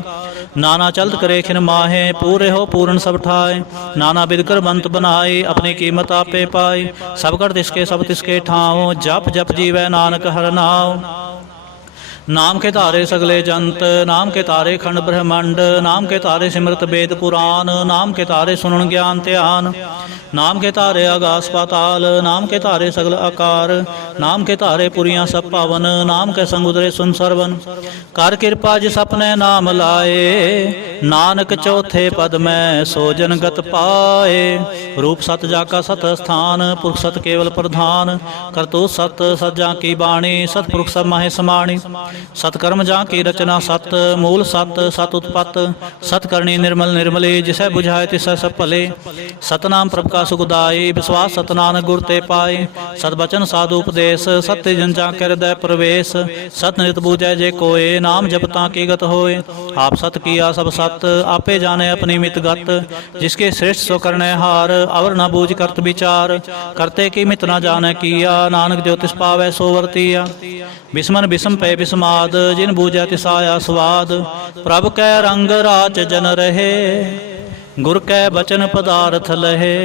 नाना चलत करे खिन माहे, पूरे हो पूर्ण सब ठाए। नाना विध कर बंत बनाए, अपनी कीमत आपे पाए। सब कर तिसके सब तिसके ठाव, जप जप जीवै नानक हर नाव। नाम के तारे सगले जंत, नाम के तारे खंड ब्रह्मंड। नाम के तारे सिमरत वेद पुराण, नाम के तारे सुनन ज्ञान ध्यान। नाम के तारे आगास पाताल, नाम के तारे सगल आकार। नाम के तारे पुरियां सब पावन, नाम के संग उदरे सुन सरवन। कर कृपा जिस अपने नाम लाए, नानक चौथे पद में सो जन गत पाए। रूप सत जाका सत स्थान, पुरख सत केवल प्रधान। करतूत सत सज्जा की बाणी, सतपुरख सब माहे समाणी। सतकर्म जा की रचना सत, मूल सत सत उत्पत। सतकर्णी निर्मल निर्मले, जिसै बुझाए तिसै सब भले। सतनाम प्रभ का सुखदाई, विश्वास सतनानक गुर ते पाए। सतबचन साधु उपदेश, सत्य जन जा के हृदय प्रवेश। सत नित बूझै जे कोय, नाम जपता की गत होए। आप सत किया सब सत, आपे जाने अपनी मित गत। जिसके श्रेष्ठ सो करने हार, अवर न बूझ करत विचार। करते की मित न जाने किया, नानक जो तिस पावै सो वर्तिया। बिस्मन बिस्म पे बिस्माद, जिन बूझै तिस आया स्वाद। प्रभ कै रंग राच जन रहे, गुर कै बचन पदार्थ लहे।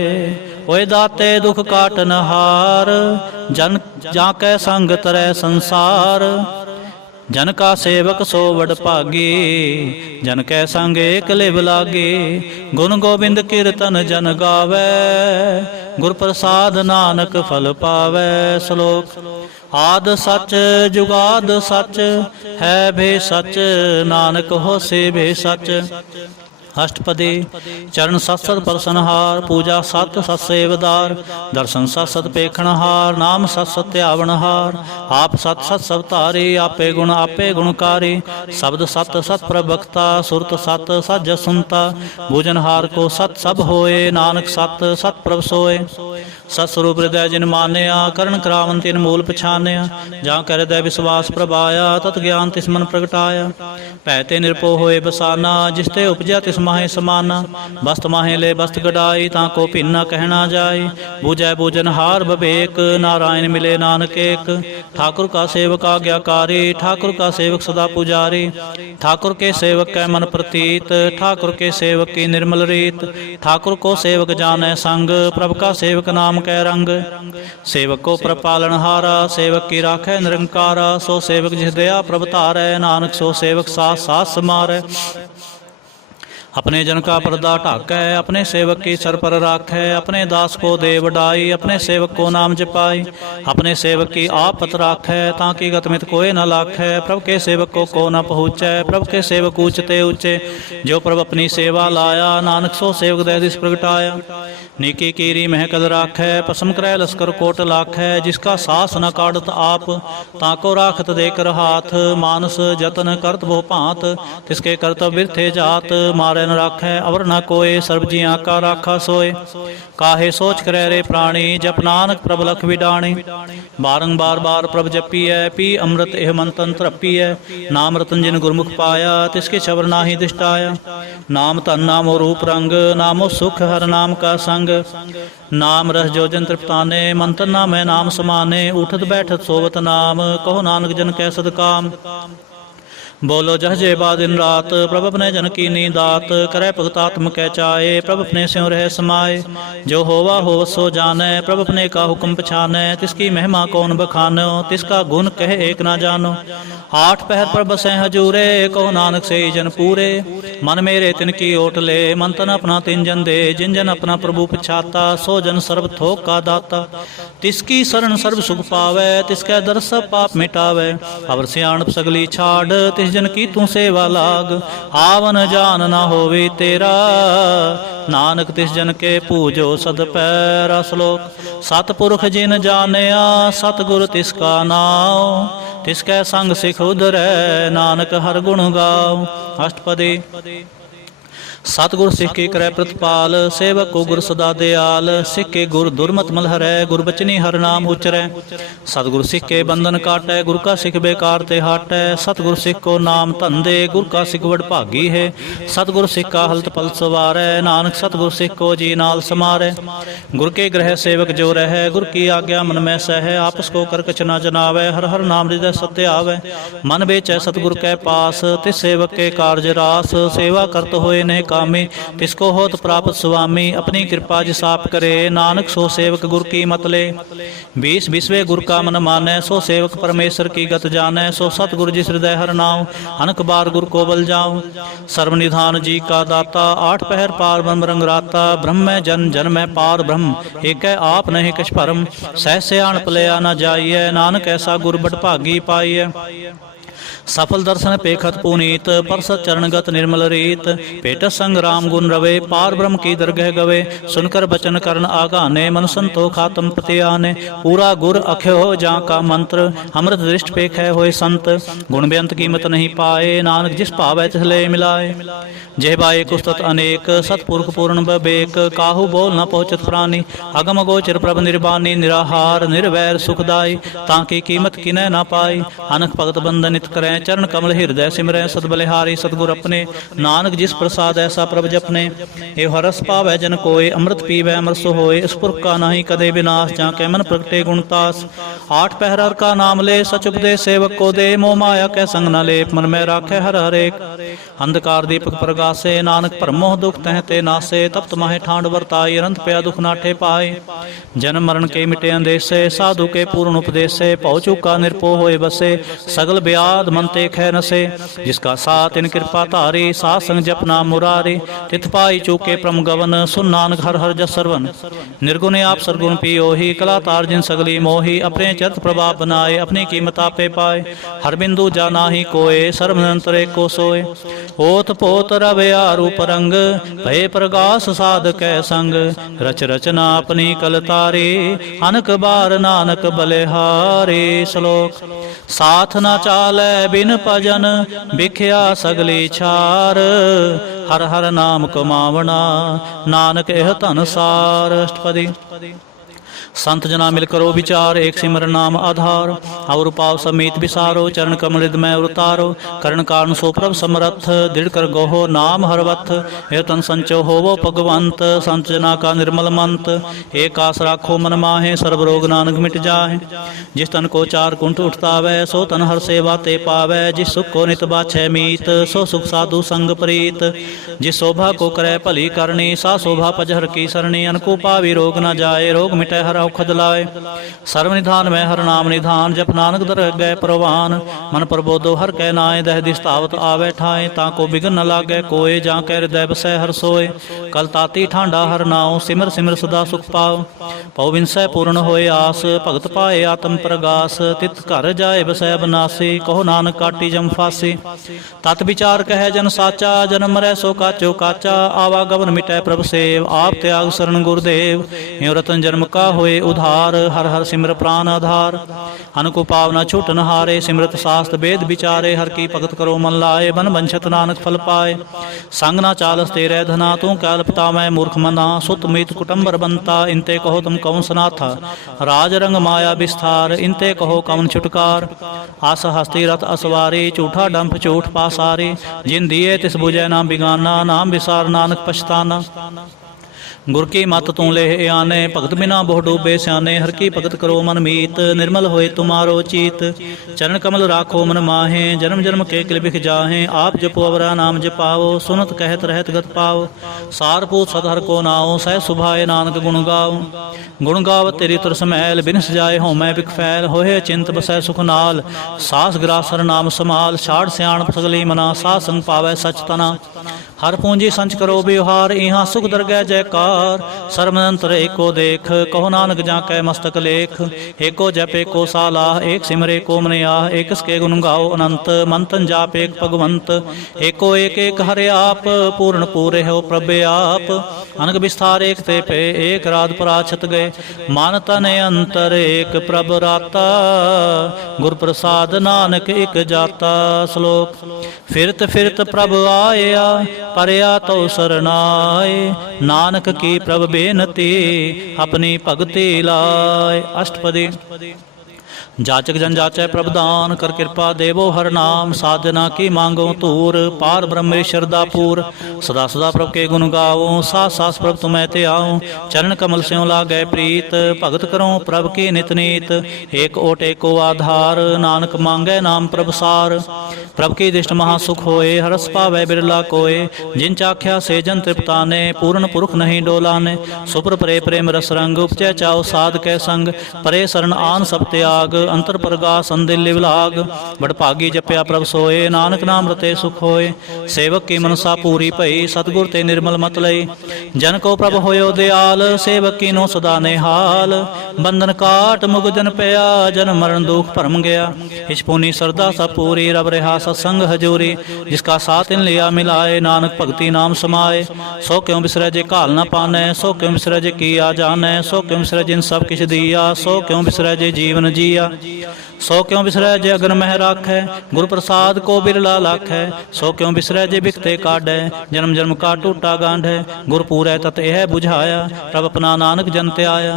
ओए दाते दुख काटन हार, जन जाकै संग तरै संसार। जन का सेवक सो वड भागी, जन कै संग एक लिव लागे। गुण गोबिंद कीर्तन जन गावै, गुर प्रसाद नानक फल पावै। श्लोक। आद सच जुगाद सच, है भे सच, नानक होसे भे सच। अष्टपदी। चरण सत सत परसनहार, पूजा सत सत सेवदार। दर्शन सत सत पेखणहार, नाम सत सत ध्यावनहार। आप सत सत सब तारे, आपे गुणकारी। शब्द सत सत प्रभक्ता, सुरत सत सत जस सुनता। भोजनहार को सत सब होए, नानक सत सत प्रभ सोए। सतस्वरूप हृदय जिन मानिया, करण करावन तिन मूल पछानिया। जहाँ कर हृदय विश्वास प्रभाया, तत ज्ञान तिस मन प्रगटाया। पैते निरपो होए बसाना, जिसते उपजया तिस माहे समाना। बस्त माहे ले बस्त गडाई, ताको भिन्ना कहना जाय। बूझै बूझनहार बबेक, नारायण मिले नानक एक। ठाकुर का सेवक आज्ञाकारी, ठाकुर का सेवक सदा पुजारी। ठाकुर के सेवक कै मन प्रतीत, ठाकुर के सेवक की निर्मल रीत। ठाकुर को सेवक जाने संग, प्रभु का सेवक नाम कै रंग। सेवक को प्रभ पालनहारा, सेवक की राखै निरंकारा। सो सेवक जिस दया प्रभ धारै, नानक सो सेवक साथ साथ समारै। अपने जन का पर्दा ढाकै, अपने सेवक की सर पर राखै, अपने दास को दे वडाई, अपने सेवक को नाम जपाई, अपने सेवक की आपत राखै, ताकि गतमित कोई न लाखै। प्रभु के सेवक को न पहुँचै, प्रभु के सेवक ऊंचते ऊंचे, जो प्रभु अपनी सेवा लाया, नानक सो सेवक दह दिस प्रगटाया। नीकी कीरी महकल राखै, पसम करै लश्कर कोट लाखै, जिसका सास न काढ़त आप, ताको राखत देकर हाथ। मानस जतन करत बहु भांत, तिसके करतब बिरथे जात, मारै न राखै अवर न कोय, सर्ब जियां का राखा सोय। काहे सोच करे रे प्राणी, जप नानक प्रभ लख विडाणी। बारंबार बार प्रभ जपिय, पी अमृत एह मंतन तरपिय। नाम रतन जिन गुरमुख पाया, तिसके छबर नाहि दिष्टाया। नाम धन नामो रूप रंग, नामो सुख हर नाम का संग। नाम रस जो जन तृप्ताने, मंत्र नाम है नाम समाने। उठत बैठत सोवत नाम, कहो नानक जन कै सद काम। बोलो जह जे बा दिन रात, प्रभ अपने जन की नी दात। करे भगत आत्म कै चाहे, प्रभ अपने स्यों रह समाए। जो होवा हो सो जानै, प्रभ अपने का हुक्म पछानै। तिसकी महिमा कौन बखानो, तिसका गुण कह एक ना जानो। आठ पहर पर बसें हजूरे, कहो नानक से जन पूरे। मन मेरे तिनकी ओट ले, मन तन अपना तिन जन दे। जिन जन अपना प्रभु पछाता, सो जन सर्व थोक का दाता। तिसकी शरण सर्व सुख पावै, तिसकै दर सब पाप मिटावै। अवर सियाणप सगली छाड़, तिस जन की तू सेवा लाग। आवन जान ना होवे तेरा, नानक तिस जन के पूजो सद पैरा। श्लोक। सतपुरख जिन जानिया, सतगुर तिसका नाम। तिसकै संग सिख उधरै, नानक हर गुण गाओ। अष्टपदी। सतगुर सिख के करे प्रतिपाल, सेवक को गुर सदा दयाल। सिख के गुर दुर्मत मल हरै, गुरबचनी हर नाम उचरै। सतगुर सिख के बंधन काटै, गुर का सिख बेकार ते हाटै। सतगुर सिख को नाम धन दे, गुर का सिख वड भागी है। सतगुर सिख का हलत पल सवारै, नानक सतगुर सिख को जी नाल समारै। गुर के ग्रह सेवक जो रहै, गुर की आज्ञा मन में सहै। आपस को कर कछ न जनावै, हर हर नाम हृदय सत्य आवै। मन बेचै सतगुर कै पास, तिस सेवक के कारज रास। सेवा करत होए ने कामी, तिसको होत प्राप्त स्वामी। अपनी कृपा जिस आप करे, नानक सो सेवक गुर की मत ले। 20 बिस्वे गुर का मन मानै, सो सेवक परमेश्वर की गत जानै। सो सतगुर जिस हृदय हर नाम, अनक बार गुर को बल जाऊं। सर्वनिधान जी का दाता, आठ पहर पार ब्रह्म रंग राता। ब्रह्म में जन, जन में पार ब्रह्म, एक है आप नहीं कछ भरम। सहसे आन पलया न जाइए, नानक ऐसा गुर बड़ भागी पाइए। सफल दर्शन पेखत पुनीत, परसत चरणगत निर्मल रीत। पेट संग राम गुण रवे, पार ब्रह्म की दरगह गवे। सुनकर बचन करण आगाने, मन संतोख आत्म प्रति आने। पूरा गुर अख्यो जा का मंत्र, अमृत दृष्ट पेखै होए संत। गुण बेअंत कीमत नहीं पाए, नानक जिस पावै तिस ले मिलाए। जेहबाए कुस्तत अनेक, सतपुरख पूर्ण बबेक। काहू बोल न पहुँचत प्राणी, अगम गोचर प्रभ निर्बानी। निराहार निर्वैर सुखदाई, ताकि कीमत किनै न पाई। अनख भगत बंदनित करै, चरण कमल हृदय सिमरै। सद बलिहारी सतगुर अपने, नानक जिस प्रसाद ऐसा प्रभ जपने। एव हरस पावै जन कोय, अमृत पीवै अमर सो होय। इस पुरख का नाही कदे विनाश, जाके मन प्रगटे गुणतास। आठ पहर हर का नाम ले, सच उपदेश सेवक को दे। मोह माया कै संग न लेप, मन में राखै हर हरेक। अंधकार दीपक प्रगासे, नानक भरमोह दुख तह ते नासे। तप्त माहे ठांड वर्ताई, अनंत पया दुख नाठे पाए। जन्म मरण के मिटे अंदेसे, साधु के पूर्ण उपदेसे। पौ चूका निरपो होए बसे, सगल ब्याद मन ते खै नसे। जिसका साथ इन कृपा धारी, साथ संग जपना मुरारी। तिथ पाई चूके प्रम गवन, सुन नानक हर हर जस सरवन। निर्गुण आप सरगुण पियोही, कला तार जिन सगली मोही। अपने चरित प्रभाव बनाए, अपनी कीमत आपे पाए। हर बिंदु जाना ही कोय, सर्वनंतरे को सोए। ओत पोत रवे आरूप रंग, भय प्रगास साध कै संग। रच रचना अपनी कल तारी, अनक बार नानक बलिहारी। श्लोक। साथ न चालै बिन भजन, बिख्या सगली छार। हर हर नाम कमावना, नानक एह धन सार। अष्टपदी। संत जना मिल करो विचार, एक सिमर नाम आधार। और पाव समीत विसारो, चरण कमल में उतारो। करण कारण सो प्रभ समरथ, दृढ़ कर गोहो नाम हरवथ। हे तन संचो होवो भगवंत, संत जना का निर्मल मंत। एक आस राखो मन माहे, सर्व रोग नानक मिट जाहे। जिस तन को चार कुंठ उठतावै, सो तन हर सेवा ते पावै। जिस सुख को नित बाछै मीत, सो सुख साधु संग प्रीत। जिस शोभा को करे भली करनी, सा शोभा पजहर की सरणी। अनको पावी रोग न जाए, रोग मिटै हर औखद लाए। सर्व निधान मैं हर नाम निधान, जप नानक दर गए परवान। मन प्रबोधो हर कै नाए, दह दिस तावत आवे ठाए। ताको बिघन न लागे कोय, जा कै हृदय बसै हर सोए। कल ताती ठांडा हर नाओ, सिमर सिमर सदा सुख पाओ। पौ विनसै पूर्ण होए आस, भगत पाए आत्म प्रगास। तित घर जाए बसै अबनासी, कहो नानक काटी जम फासी। तत विचार कहे जन साचा, जन्म मरै सो काचो काचा। आवागमन मिटै प्रभ सेव, आप त्याग शरण गुरुदेव। ह्यो रतन जन्म का होए उधार, हर हर सिमर प्राण आधार। अनको पावना छूट न हारे, सिमरत शास्त्र वेद विचारे। हर की भगत करो मन लाए, बन बंछत नानक फल पाए। संग ना चालस तेरे धना, तू क्या लपता मैं मूर्ख मना। सुत मीत कुटुंबर बनता, इनते कहो तुम कौन सनाथा। राज रंग माया विस्तार, इनते कहो कौन छुटकार। आस हस्ती रथ असवारी, झूठा डंप झूठ पासारी। जिन दिए तिस बुझै ना बिगाना, नाम विसार नानक पछताना। गुर की मत तू ले आने, भगत बिना बहु डूबे स्याने। हर की भगत करो मन मीत, निर्मल होए तुम्हारो चीत। चरण कमल राखो मन माहे, जन्म जन्म के किल बिख जाहे। आप जपो अवरा नाम जपाओ, सुनत कहत रहत गत पाओ। सारपूत सदहर को नाओ, सह सुभाए नानक गुण गाओ। गुण गावत तेरी तुरस मैल, बिनस जाए हों मैं बिख फैल। होए चिंत बसै सुख नाल, सास ग्रासर नाम समाल। छाड़ सियाण सगली मना, सा संग पावै सच तना। हर पूंजी संच करो व्यवहार, इहाँ सुख दरगह जयकार। सर्वनंतर एको देख, कहो नानक जाकै मस्तक लेख। एको जप एको सालाह, एक सिमर एको मन आह। एक इसके गुण गाओ अनंत, मन तन जाप एक भगवंत। एको एक एक हरे आप, पूर्ण पूरे हो प्रभु आप। अनक विस्तार एक ते पे, एक रात पराछत गए। मान तन अंतर एक प्रभ राता, गुर प्रसाद नानक एक जाता। श्लोक। फिरत फिरत प्रभ आया, परया तो सरनाए। नानक की प्रभ बेनती, अपनी भगति लाए। अष्टपदी। जाचक जन जाचै प्रभदान, कर कृपा देवो हर नाम। साधना की मांगो तूर, पार ब्रह्मेश्वर दापूर। सदा सदा प्रभ के गुण गाओ, सास सास प्रभ तुम्हें ते आओ। चरण कमल स्यों लागै प्रीत, भगत करो प्रभ की नित नीत। एक ओट एको आधार, नानक मांगै नाम प्रभ सार। प्रभ की दृष्ट महासुख होए, हरस पावै बिरला कोय। जिन चाख्या से जन तृप्ताने, पूर्ण पुरख नहीं डोलाने। सुपर परे प्रेम रस रंग, उपजै चाओ साध कै संग। परे शरण आन सब त्याग, अंतर प्रगास अंदिल विलाग। बड़ भागी जपया प्रभ सोए, नानक नाम रते सुख होए। सेवक की मनसा पूरी भई, सतगुर ते निर्मल मत लई। जन को प्रभ होयो दयाल, सेवक की नो सदा निहाल। बंधन काट मुग जन पया, जन्म मरण दुख भरम गया। इस पुनी श्रद्धा सब पूरी, रब रहा सत्संग हजूरी। जिसका साथ इन लिया मिलाए, नानक भगति नाम समाए। सो क्यों बिसरै जे घाल न पानै, सो क्यों बिसरै जे किया जानै। सो क्यों बिसरै जिन सब किछ दिया, सो क्यों बिसरै जे जीवन जिया। सो क्यों बिसरै जे अगन मह राखै, गुर प्रसाद को बिरला लाखै। सो क्यों बिसरै जे बिखते काढै, जन्म जन्म का टूटा गांढै। गुर पूरै तत यह बुझाया, प्रभ अपना नानक जन त्याया।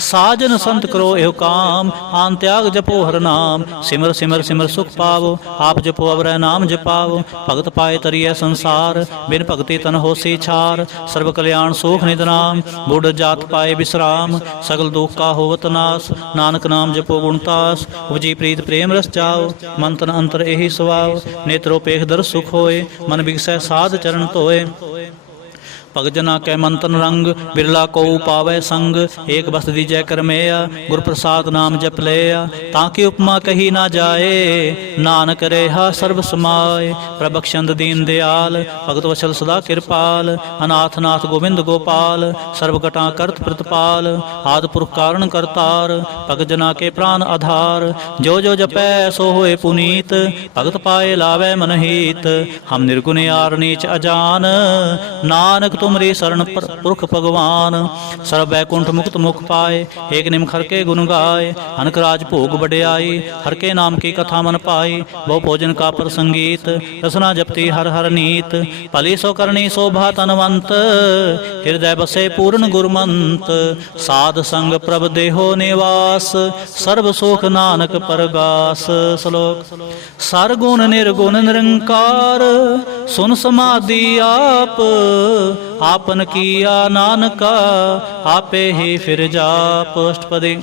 साजन संत करो एव काम, आन त्याग जपो हर नाम। सिमर सिमर सिमर सुख पावो, आप जपो अवरै नाम जपावो। भगत पाए तरिय संसार, बिन भगति तन होसी छार। सर्व कल्याण सुख निधनाम, बूढ़ जात पाए विश्राम। सगल दुख का होवत नाश, नानक नाम जपो गुणतास। उपजी प्रीत प्रेम रस जाओ, मन तन अंतर एहि सुभाव। नेत्रो पेख दर सुख होए, मन बिगसै साध चरण धोए। भगत जना कै मन तन रंग, बिरला को पावै संग। एक बस दीजै करमेया, गुर प्रसाद नाम जप लेया। ताकि उपमा कही ना जाए, नानक रेहा सर्व समाए। प्रभक्षंद दीन दयाल, भगत वशल सदा कृपाल। अनाथ नाथ गोविंद गोपाल, सर्व घटा करत प्रतिपाल। आदि पुरख कारण करतार, भगत जना के प्राण आधार। जो जो जपै सो होए पुनीत, भगत पाए लावै मनहीत। हम निर्गुण यार नीच अजान, नानक तुमरी शरण पुरख भगवान। सर्व बैकुंठ मुक्त मुख पाए, एक निम खर के गुण गाए। अनक राज भोग बड़ियाई, हर के नाम की कथा मन पाई। बहु भोजन का प्रसंगीत, रसना जपती हर हर नीत। भली सो करनी शोभा तनवंत, हृदय बसे पूर्ण गुरमंत। साध संग प्रभ देहो निवास, सर्व सुख नानक परगास। श्लोक। सरगुण निर्गुण निरंकार, सुन समाधि आप। आपन किया नानका, आपे ही फिर जाप। अष्टपदी।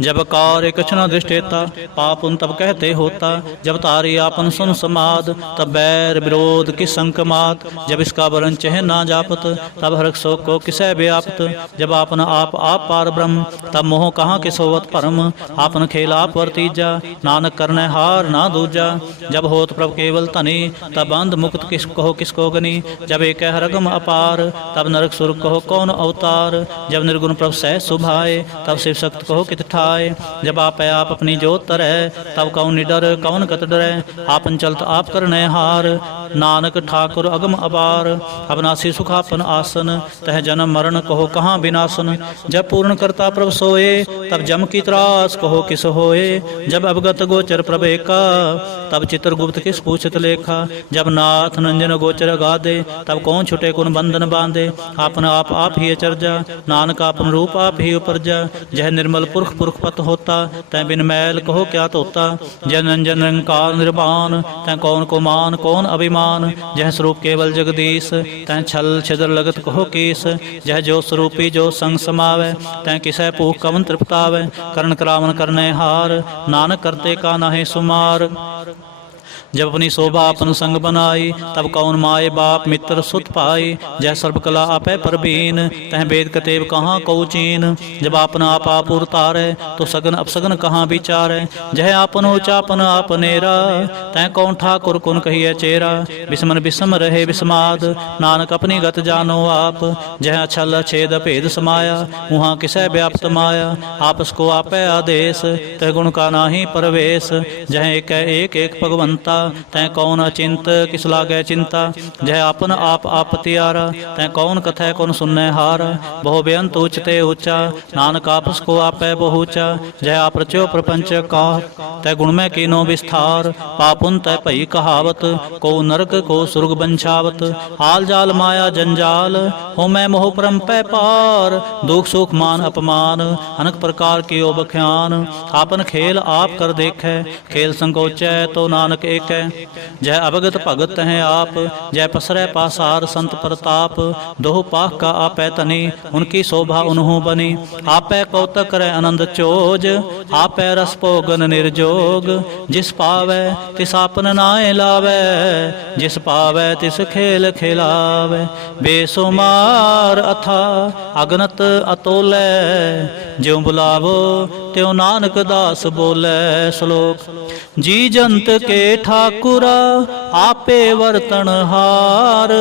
जब कार्य कछ न दृष्टेता पाप उन तब कहते होता। जब तारी आपन सुन समाद तब बैर विरोध की संकमात। जब इसका वरण चह ना जापत तब हरक शोक को किसै व्यापत। जब आपन आप पार ब्रह्म तब मोह कहाँ किसोवत परम। आपन खेल आप वर्तीजा नानक करने हार ना दूजा। जब होत प्रभ केवल तनी तब बंध मुक्त किसको गनी। जब एक हरगम अपार तब नरक सुर कहो कौन अवतार। जब निर्गुण प्रभ सह सुभाए तब शिव शक्त कहो कित ठाए। जब आप अपनी जोत तरह तब कौन निडर कौन कत डरै। आपन चलत आप करने हार नानक ठाकुर अगम अपार। अविनाशी सुखापन आसन तह जन्म मरण कहो कहाँ विनाशन। जब पूर्ण करता प्रभ सोए तब जम की त्रास कहो किस होए। जब अवगत गोचर प्रभ एका तब चित्रगुप्त किस पूछत लेखा। जब नाथ नंजन गोचर गादे तब कौन छुटे कुन बंधन बांधे। आपन आप ही अचरजा नानक आपन रूप आप ही उपरजा। जह निर्मल पुरख पुरख पत होता तै बिन मैल कहो क्या तोता। जय नंजन निरंकार निर्वाण तै कौन को मान कौन अभिमान। जह स्वरूप केवल जगदीश तै छल छिद्र लगत कहो कीस। जह जो स्वरूपी जो संग समावै तै किसै भूख कवन तृप्तावै। करण करावन करने हार नानक करते का नाहे सुमार। जब अपनी शोभा अपन संग बनाई तब कौन माए बाप मित्र सुत पाई। जय सर्व कला आपै परबीन तह वेद कतेब कहाँ कौ चीन। जब आपना आप उतारे तो सगन अपसगन कहाँ विचारे। जय आपन उचापन आपनेरा तह कौन ठाकुर कुन कहिए चेरा। बिस्मन बिस्म रहे बिस्माद नानक अपनी गत जानो आप। जह अछल छेद भेद समाया वहाँ किसै व्याप्त माया। आपस को आपै आदेश तह गुण का नाही परवेश। जह एक एक भगवंता तै कौन अचिंत किस लागे चिंता। जह आपन आप त्यारा तै कौन कथै कौन सुनने हारा। बहु बेअंत उचते ऊंचा नानक आपस को आपै बहुचा। जह आप रचो प्रपंच का तै गुण में कीनो विस्तार। पापुन तै भई कहावत को नरक को सुर्ग बंछावत। हाल जाल माया जंजाल हो मैं मोह परम पै पार। दुख सुख मान अपमान अनेक प्रकार की ओ बख्यान। आपन खेल आप कर देखे खेल संकोचै तो नानक एक। जय अवगत भगत हैं आप जय पसरै पासार संत प्रताप। दोह पाख का आपै तनी उनकी शोभा उन्हों बनी। आपै कौतक करे आनंद चोज आपै रस भोगन निर्जोग। जिस पावै तिस आपन नाय लावै जिस पावै तिस खेल खिलावै। बेसुमार अथा अगनत अतोलै ज्यों बुलावो त्यों नानक दास बोलै। श्लोक जी जंत के ठाकुरा आपे वर्तन हार।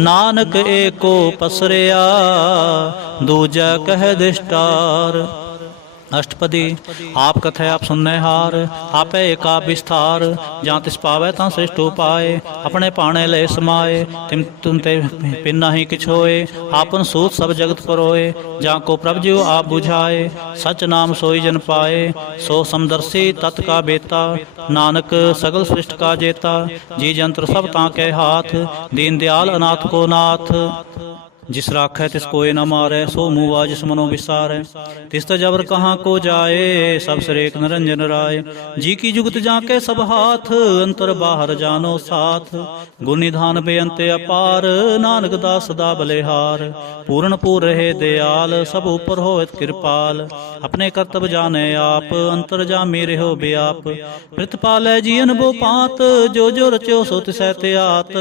नानक एको पसरिया दूजा कह दिष्टार। अष्टपदी आप कथे आप सुनने हार आपै एका विस्तार। जहाँ तिस पावै तां श्रेष्ठ उपाय अपने पाणे ले समाए। तुम ते पिन ही किछ होए आपन सूत सब जगत परोए। जहाँ को प्रभ जीव आप बुझाए सच नाम सोई जन पाए। सो समदर्शी तत् का बेता नानक सगल सृष्ट का जेता। जी जंत्र सब ताके हाथ दीन दयाल अनाथ को नाथ। जिस राखै तिस कोय न मारै सो मुआ जिस मनो विसारै। तिस त जबर कहाँ को जाए सब सरेक निरंजन राय। जी की जुगत जाके सब हाथ अंतर बाहर जानो साथ। गुण निधान बेअंते अपार नानक दास सदा बलिहार। पूर्ण पूर रहे दयाल सब ऊपर होत कृपाल। अपने कर्तव्य जाने आप अंतर जामी रहो व्याप। प्रतिपालै जीवन वो पात जो जो रच्यो सो तिसै त्यात।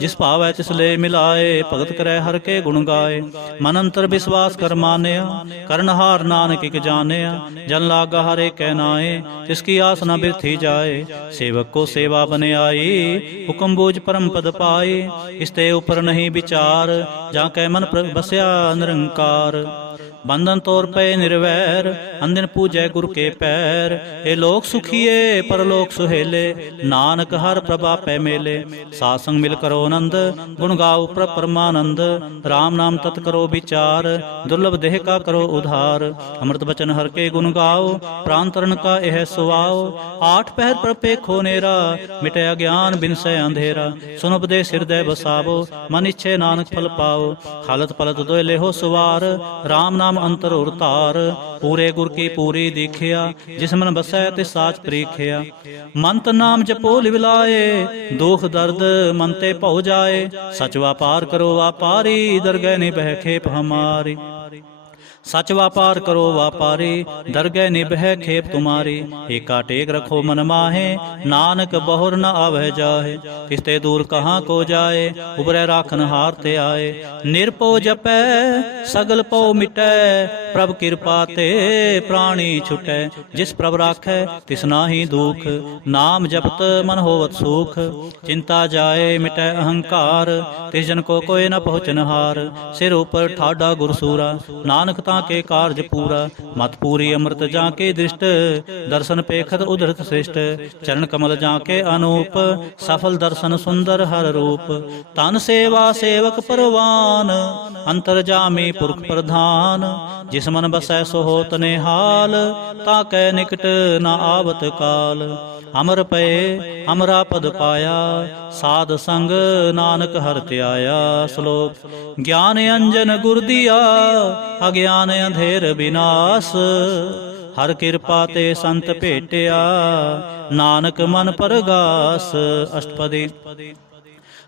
जिस पावै तिस ले मिलाए भगत करे हर के गुण गाए। मन अंतर विश्वास कर मानया करनहार नानक एक जानिया। जन लागा हरे कहनाए तिसकी आस न बिरथी जाए। सेवक को सेवा बने आई हुक्म बूझ परम पद पाए। इसते ऊपर नहीं विचार जाके मन बसया निरंकार। बंधन तोर पे निर्वैर अंदिन पूजै गुरु के पैर। ए लोक सुखिए परलोक सुहेले नानक हर प्रभा पै मेले। सासंग मिल करो नंद गुण गाओ परमानंद। राम नाम तत् करो विचार दुर्लभ देह का करो उधार। अमृत बचन हर के गुण गाओ प्रांतरण का यह सुवाओ। आठ पहर पर पेखो नेरा मिटे अज्ञान बिनसै अंधेरा। सुन उपदेश हृदय बसावो मन इच्छे नानक फल पाओ। हालत पलत दोय लेहो सुवार राम नाम अंतर उरतार। पूरे गुर की पूरी दीखिया जिस मन बसै ते साच प्रीखिया। मंत नाम जपो लिवलाए दुख दर्द मन ते भौ जाए। सच व्यापार करो व्यापारी दरगह निभै खेप हमारी। सच व्यापार करो व्यापारी, दरगह निभै खेप तुम्हारी। एका टेक रखो मन माहे, नानक बहुर न आवह जाहे। तिसते दूर कहाँ को जाए, उबरै राखन हार ते आए। निरपो जपै सगल पौ मिटै, प्रभ कृपा ते प्राणी छुटै। जिस प्रभ राखै तिस नाहि दुख, नाम जपत मन होवत सुख। चिंता जाए मिटै अहंकार, तिस जन को कोई न पहुँचन हार। सिर ऊपर ठाडा गुरसूरा, नानक के कारज पूरा। मत पूरी अमृत जाके दृष्ट, दर्शन पेखत उधरत श्रेष्ठ। चरण कमल जाके अनूप, सफल दर्शन सुंदर हर रूप। तन सेवा सेवक परवान, अंतर जामी पुरख प्रधान। जिस मन बसै सो होत निहाल, ताकै निकट न आवत काल। अमर पए अमरा पद पाया, साध संग नानक हर त्याया। श्लोक। ज्ञान अंजन गुर दिया, अज्ञान अंधेर विनाश। हर कृपा ते संत भेटिया, नानक मन परगास। अष्टपदी।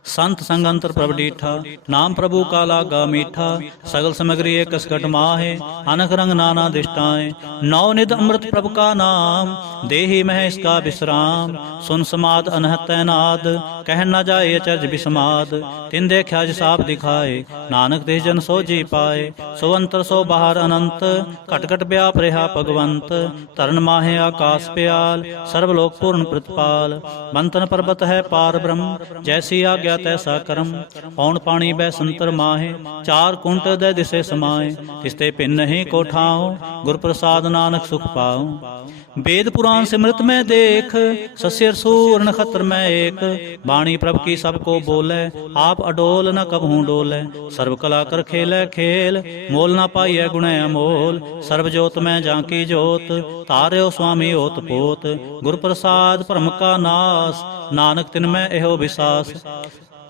संत संग अंतर प्रभ डीठा, नाम प्रभु का लागा मीठा। सगल समग्री एक कसकट माहे, अनक रंग नाना दृष्टाएं। नौ निध अमृत प्रभु का नाम, देहि मह इसका विश्राम। सुन समाद अनहत नाद, कह न जाए अचर्ज विस्माद। तिन देखा जिसाप दिखाए, नानक तिस जन सो जी पाए। सो अंतर सो बाहर अनंत, कट कट व्याप रहा भगवंत। तरन माहे आकाश प्याल, सर्वलोक पूर्ण प्रतिपाल। बंतन पर्वत है पार ब्रह्म, जैसी आज्ञा तैसा कर्म। पौन पानी बै संतर माहे, चार कुंट दे दिसे समाए। तिसते भिन्न नहीं को ठाओ, गुर प्रसाद नानक सुख पाओ। वेद पुराण सिमृत में देख, सस्यर सूर नखत्र में एक। बाणी प्रभ की सबको बोले, आप अडोल न कबहू डोले। सर्व कला कर खेले खेल, मोल न पाइय गुणै अमोल। सर्व जोत में जाकी जोत, तार्यो स्वामी ओत पोत। गुर प्रसाद परम का नास, नानक तिन में एहो विसास।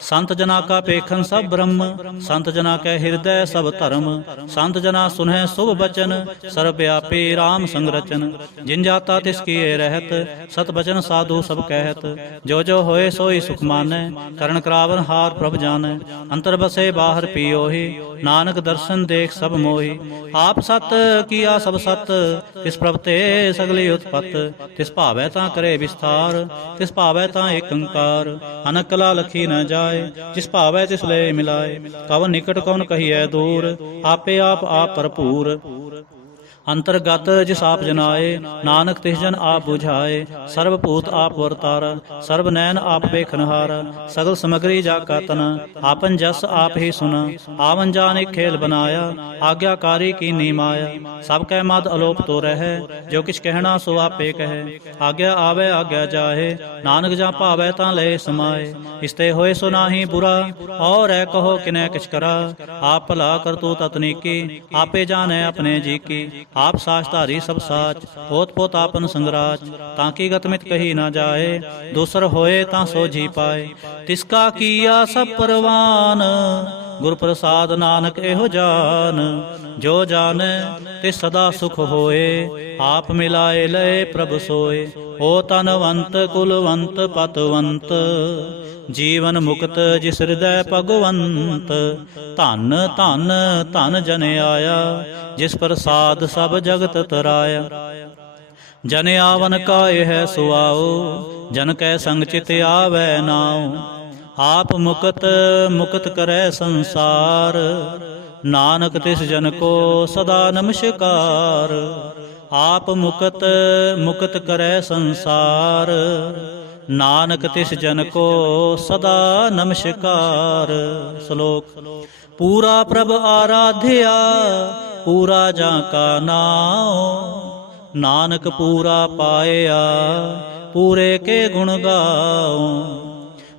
संत जना का पेखन सब ब्रह्म, संत जना के हृदय सब धर्म। संत जना सुनह शुभ बचन, सर्वव्यापी राम संगरचन। जिन जाता तिसकी रहत, सत बचन साधु सब कहत। जो जो होए सोई सुख मानै, करण करावन हार प्रभ जानै। अंतर बसे बाहर पियोहि, नानक दर्शन देख सब मोहि। आप सत किया सब सत, तिस प्रभ ते सगली उत्पत। तिस भावै तां करे विस्तार, तिस भावै तां एक अंकार। अनक कला लखी न जाय, जिस भावै तिस ले मिलाए। कवन निकट कवन कहिए दूर, आपे आप भरपूर। अंतर्गत जिस आप जनाए, नानक तिस जन आप बुझाए। सर्वभूत आप वर्तारा, सर्व नैन आप बेखनहारा। सगल समग्री जाका तना, आपन जस आप ही सुना। आवन जान एक खेल बनाया, आज्ञाकारी की नीमाया। सब कह मद अलोप तो रहे, जो किछ कहना सो आपे कहे। आज्ञा आवे आज्ञा जाहे, नानक जा भावै तां ले समाए। इसते होए सो नाहि बुरा, और है कहो किनै किछ करा। आप भला कर तू ततनीकी, आपे जाने अपने जी की। आप साचधारी सब साच, पोत पोत आपन संगराच। ताकि गतमित कही ना जाए, दूसर होए तां सो जी पाए। तिसका किया सब परवान, गुर प्रसाद नानक एहो जान। जो जाने तिस सदा सुख होए, आप मिलाए लय प्रभ सोए। ओ तनवंत कुलवंत पतवंत, जीवन मुक्त जिस हृदय भगवंत। धन धन धन जन आया, जिस प्रसाद सब जगत तराया। जन आवन का यह सुआओ, जन कै संग चित आवै नाओ। आप मुकत मुकत करे संसार, नानक तिस जन को सदा नमस्कार। आप मुकत मुकत करे संसार, नानक तिस जन को सदा नमस्कार। श्लोक। पूरा प्रभ आराध्या, पूरा जाका नाओ। नानक पूरा पाया, पूरे के गुण गाओ।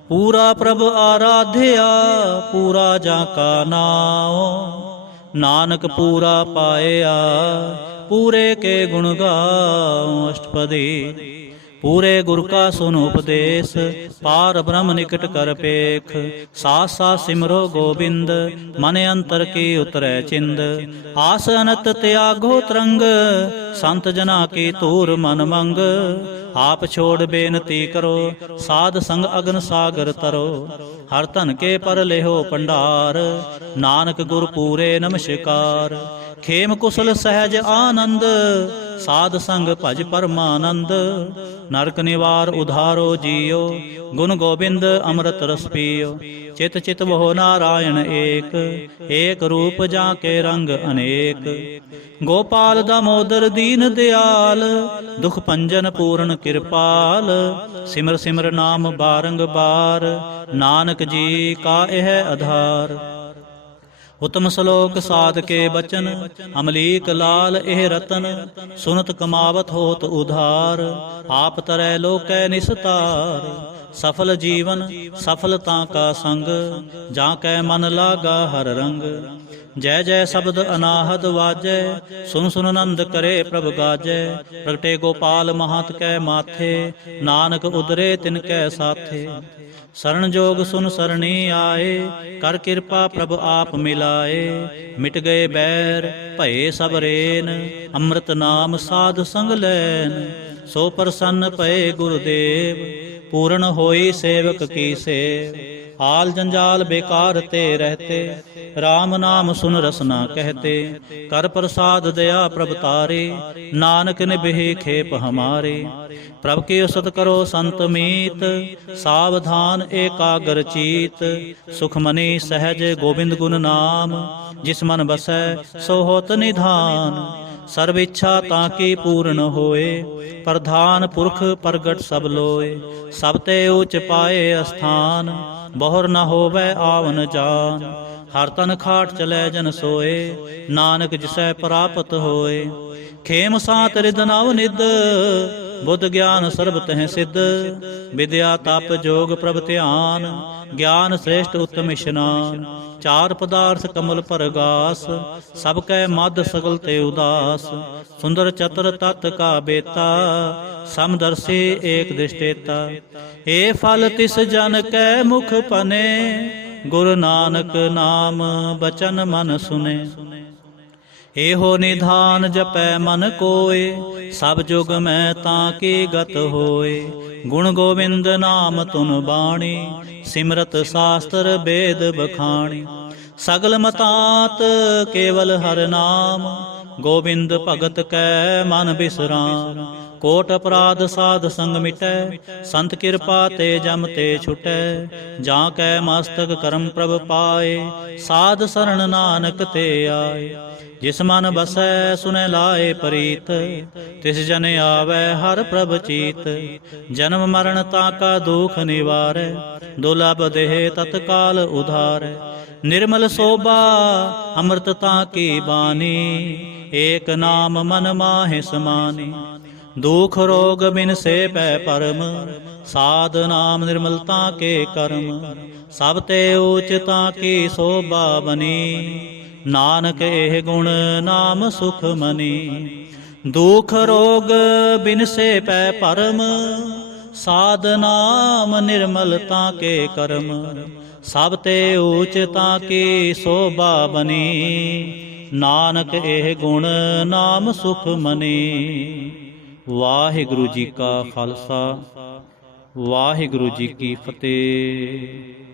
पूरा प्रभ आराध्या, पूरा जाका नाओ। नानक पूरा पाया, पूरे के गुण गाओ। अष्टपदी। पूरे गुर का सुन उपदेश, पार ब्रह्म निकट कर पेख। सास सास सिमरो गोबिंद, मन अंतर की उतरै चिंद। आस अनत त्यागो तरंग, संत जना की तूर मन मंग। आप छोड़ बेनती करो, साध संग अगन सागर तरो। हर धन के पर लेहो पंडार, नानक गुर पूरे नमस्कार। ਖੇਮ ਕੁਸਲ ਸਹਿਜ ਆਨੰਦ, ਸਾਧ ਸੰਗ ਭਜ ਪਰਮਾਨੰਦ। ਨਰਕ ਨਿਵਾਰ ਉਧਾਰੋ ਜੀਓ, ਗੁਣ ਗੋਬਿੰਦ ਅੰਮ੍ਰਿਤ ਰਸ ਪੀਓ। ਚਿਤ ਚਿਤ ਬਹੁ ਨਾਰਾਇਣ ਏਕ, ਏਕ ਰੂਪ ਜਾਂ ਕੇ ਰੰਗ ਅਨੇਕ। ਗੋਪਾਲ ਦਾਮੋਦਰ ਦੀਨ ਦਿਆਲ, ਦੁਖ ਭੰਜਨ ਪੂਰਨ ਕਿਰਪਾਲ। ਸਿਮਰ ਸਿਮਰ ਨਾਮ ਬਾਰੰਗਬਾਰ, ਨਾਨਕ ਜੀ ਕਾ ਇਹ ਆਧਾਰ। ਉਤਮ ਸ਼ਲੋਕ ਸਾਧ ਕੇ ਬਚਨ, ਅਮਲੀਕ ਲਾਲ ਇਹ ਰਤਨ। ਸੁਨਤ ਕਮਾਵਤ ਹੋਤ ਉਧਾਰ, ਆਪ ਤਰੈ ਲੋਕੈ ਨਿਸਤਾਰ। ਸਫਲ ਜੀਵਨ ਸਫਲਤਾ ਕਾ ਸੰਗ, ਜਾਂ ਕੈ ਮਨ ਲਾਗਾ ਹਰ ਰੰਗ। ਜੈ ਜੈ ਸ਼ਬਦ ਅਨਾਹਦ ਵਾਜੈ, ਸੁਨ ਸੁਨ ਆਨੰਦ ਕਰੇ ਪ੍ਰਭ ਗਾਜੈ। ਪ੍ਰਗਟੇ ਗੋਪਾਲ ਮਹਤ ਕੈ ਮਾਥੇ, ਨਾਨਕ ਉਦਰੇ ਤਿਨ ਕੈ ਸਾਥੇ। ਸਰਣ ਜੋਗ ਸੁਨ ਸਰਣੀ ਆਏ, ਕਰ ਕਿਰਪਾ ਪ੍ਰਭ ਆਪ ਮਿਲਾਏ। ਮਿਟ ਗਏ ਬੈਰ ਭਏ ਸਭ ਰੇਨ, ਅੰਮ੍ਰਿਤ ਨਾਮ ਸਾਧ ਸੰਗ ਲੈਨ। ਸੋ ਪ੍ਰਸੰਨ ਪਏ ਗੁਰਦੇਵ, ਪੂਰਨ ਹੋਈ ਸੇਵਕ ਕੀ ਸੇਵ। आल जंजाल बेकार ते रहते, राम नाम सुन रसना कहते। कर प्रसाद दया प्रभ तारे, नानक निभे खेप हमारे। प्रभ के सत करो संत मीत, सावधान एकाग्र चीत। सुख मनी सहज गोबिंद गुण नाम, जिस मन बसै सो होत निधान। सर्व इच्छा ताकि पूर्ण होए, प्रधान पुरख प्रगट सब लोए। सब ते उच पाए अस्थान, ਬਹੁਰ ਨ ਹੋਵੈ ਆਵਨ ਜਾਨ। ਹਰ ਤਨ ਖਾਟ ਚਲੈ ਜਨ ਸੋਏ, ਨਾਨਕ ਜਿਸੈ ਪ੍ਰਾਪਤ ਹੋਏ। ਖੇਮ ਸਾਤ ਰਿਦ ਨਵ ਨਿਦ, ਬੁੱਧ ਗਿਆਨ ਸਰਬ ਤਹਿ ਸਿੱਧ। ਵਿਦਿਆ ਤਪ ਜੋਗ ਪ੍ਰਭ ਧਿਆਨ, ਗਿਆਨ ਸ੍ਰੇਸ਼ਟ ਉਤਮ ਇਸ਼ਨਾਨ। ਚਾਰ ਪਦਾਰਥ ਕਮਲ ਪਰਗਾਸ, ਸਭ ਕੈ ਮਦ ਸਗਲ ਤੇ ਉਦਾਸ। ਸੁੰਦਰ ਚਤੁਰ ਤਤ ਕਾ ਬੇਤਾ, ਸਮਦਰਸੀ ਏਕ ਦ੍ਰਿਸ਼ਟੇਤਾ। ਏ ਫਲ ਤਿਸ ਜਨ ਕੈ ਮੁਖ ਪਨੇ, ਗੁਰੂ ਨਾਨਕ ਨਾਮ ਬਚਨ ਮਨ ਸੁਨੇ। ਇਹੋ ਨਿਧਾਨ ਜਪੈ ਮਨ ਕੋਏ, ਸਭ ਜੁਗ ਮੈਂ ਤਾਂ ਕੀ ਗਤ ਹੋਏ। ਗੁਣ ਗੋਬਿੰਦ ਨਾਮ ਤੁਨ ਬਾਣੀ, ਸਿਮਰਤ ਸਾਸਤਰ ਬੇਦ ਬਖਾਣੀ। ਸਗਲ ਮਤਾਤ ਕੇਵਲ ਹਰ ਨਾਮ, ਗੋਬਿੰਦ ਭਗਤ ਕੈ ਮਨ ਬਿਸਰਾਮ। ਕੋਟ ਅਪਰਾਧ ਸਾਧ ਸੰਗ ਮਿਟੈ, ਸੰਤ ਕਿਰਪਾ ਤੇ ਜਮ ਤੇ ਛੁਟੈ। ਜਾਂ ਕੈ ਮਸਤਕ ਕਰਮ ਪ੍ਰਭ ਪਾਏ, ਸਾਧ ਸਰਣ ਨਾਨਕ ਤੇ ਆਏ। ਜਿਸ ਮਨ ਬਸੈ ਸੁਨੈ ਲਾਏ ਪ੍ਰੀਤ, ਤਿਸ ਜਨ ਆਵੈ ਹਰ ਪ੍ਰਭ ਚੀਤ। ਜਨਮ ਮਰਨ ਤਾ ਕਾ ਦੁਖ ਨਿਵਾਰੈ, ਦੁਲਭ ਦੇਹ ਤਤਕਾਲ ਉਧਾਰੈ। ਨਿਰਮਲ ਸੋਭਾ ਅੰਮ੍ਰਿਤ ਤਾ ਕੀ ਬਾਣੀ, ਏਕ ਨਾਮ ਮਨ ਮਾਹਿ ਸਮਾਨੀ। ਦੁਖ ਰੋਗ ਬਿਨ ਸੇ ਪੈ ਪਰਮ, ਸਾਧ ਨਾਮ ਨਿਰਮਲਤਾ ਕੇ ਕਰਮ। ਸਭ ਤੇ ਉਚਤਾ ਕੀ ਸੋਭਾ ਬਨੀ, ਨਾਨਕ ਇਹ ਗੁਣ ਨਾਮ ਸੁਖ ਮਨੀ। ਦੁਖ ਰੋਗ ਬਿਨ ਸੇ ਪੈ ਪਰਮ, ਸਾਧ ਨਾਮ ਨਿਰਮਲਤਾ ਕੇ ਕਰਮ। ਸਭ ਤੇ ਉਚਤਾ ਕੀ ਸੋਭਾ ਬਨੀ, ਨਾਨਕ ਇਹ ਗੁਣ ਨਾਮ ਸੁਖ ਮਨੀ। ਵਾਹਿਗੁਰੂ ਜੀ ਕਾ ਖਾਲਸਾ, ਵਾਹਿਗੁਰੂ ਜੀ ਕੀ ਫਤਿਹ।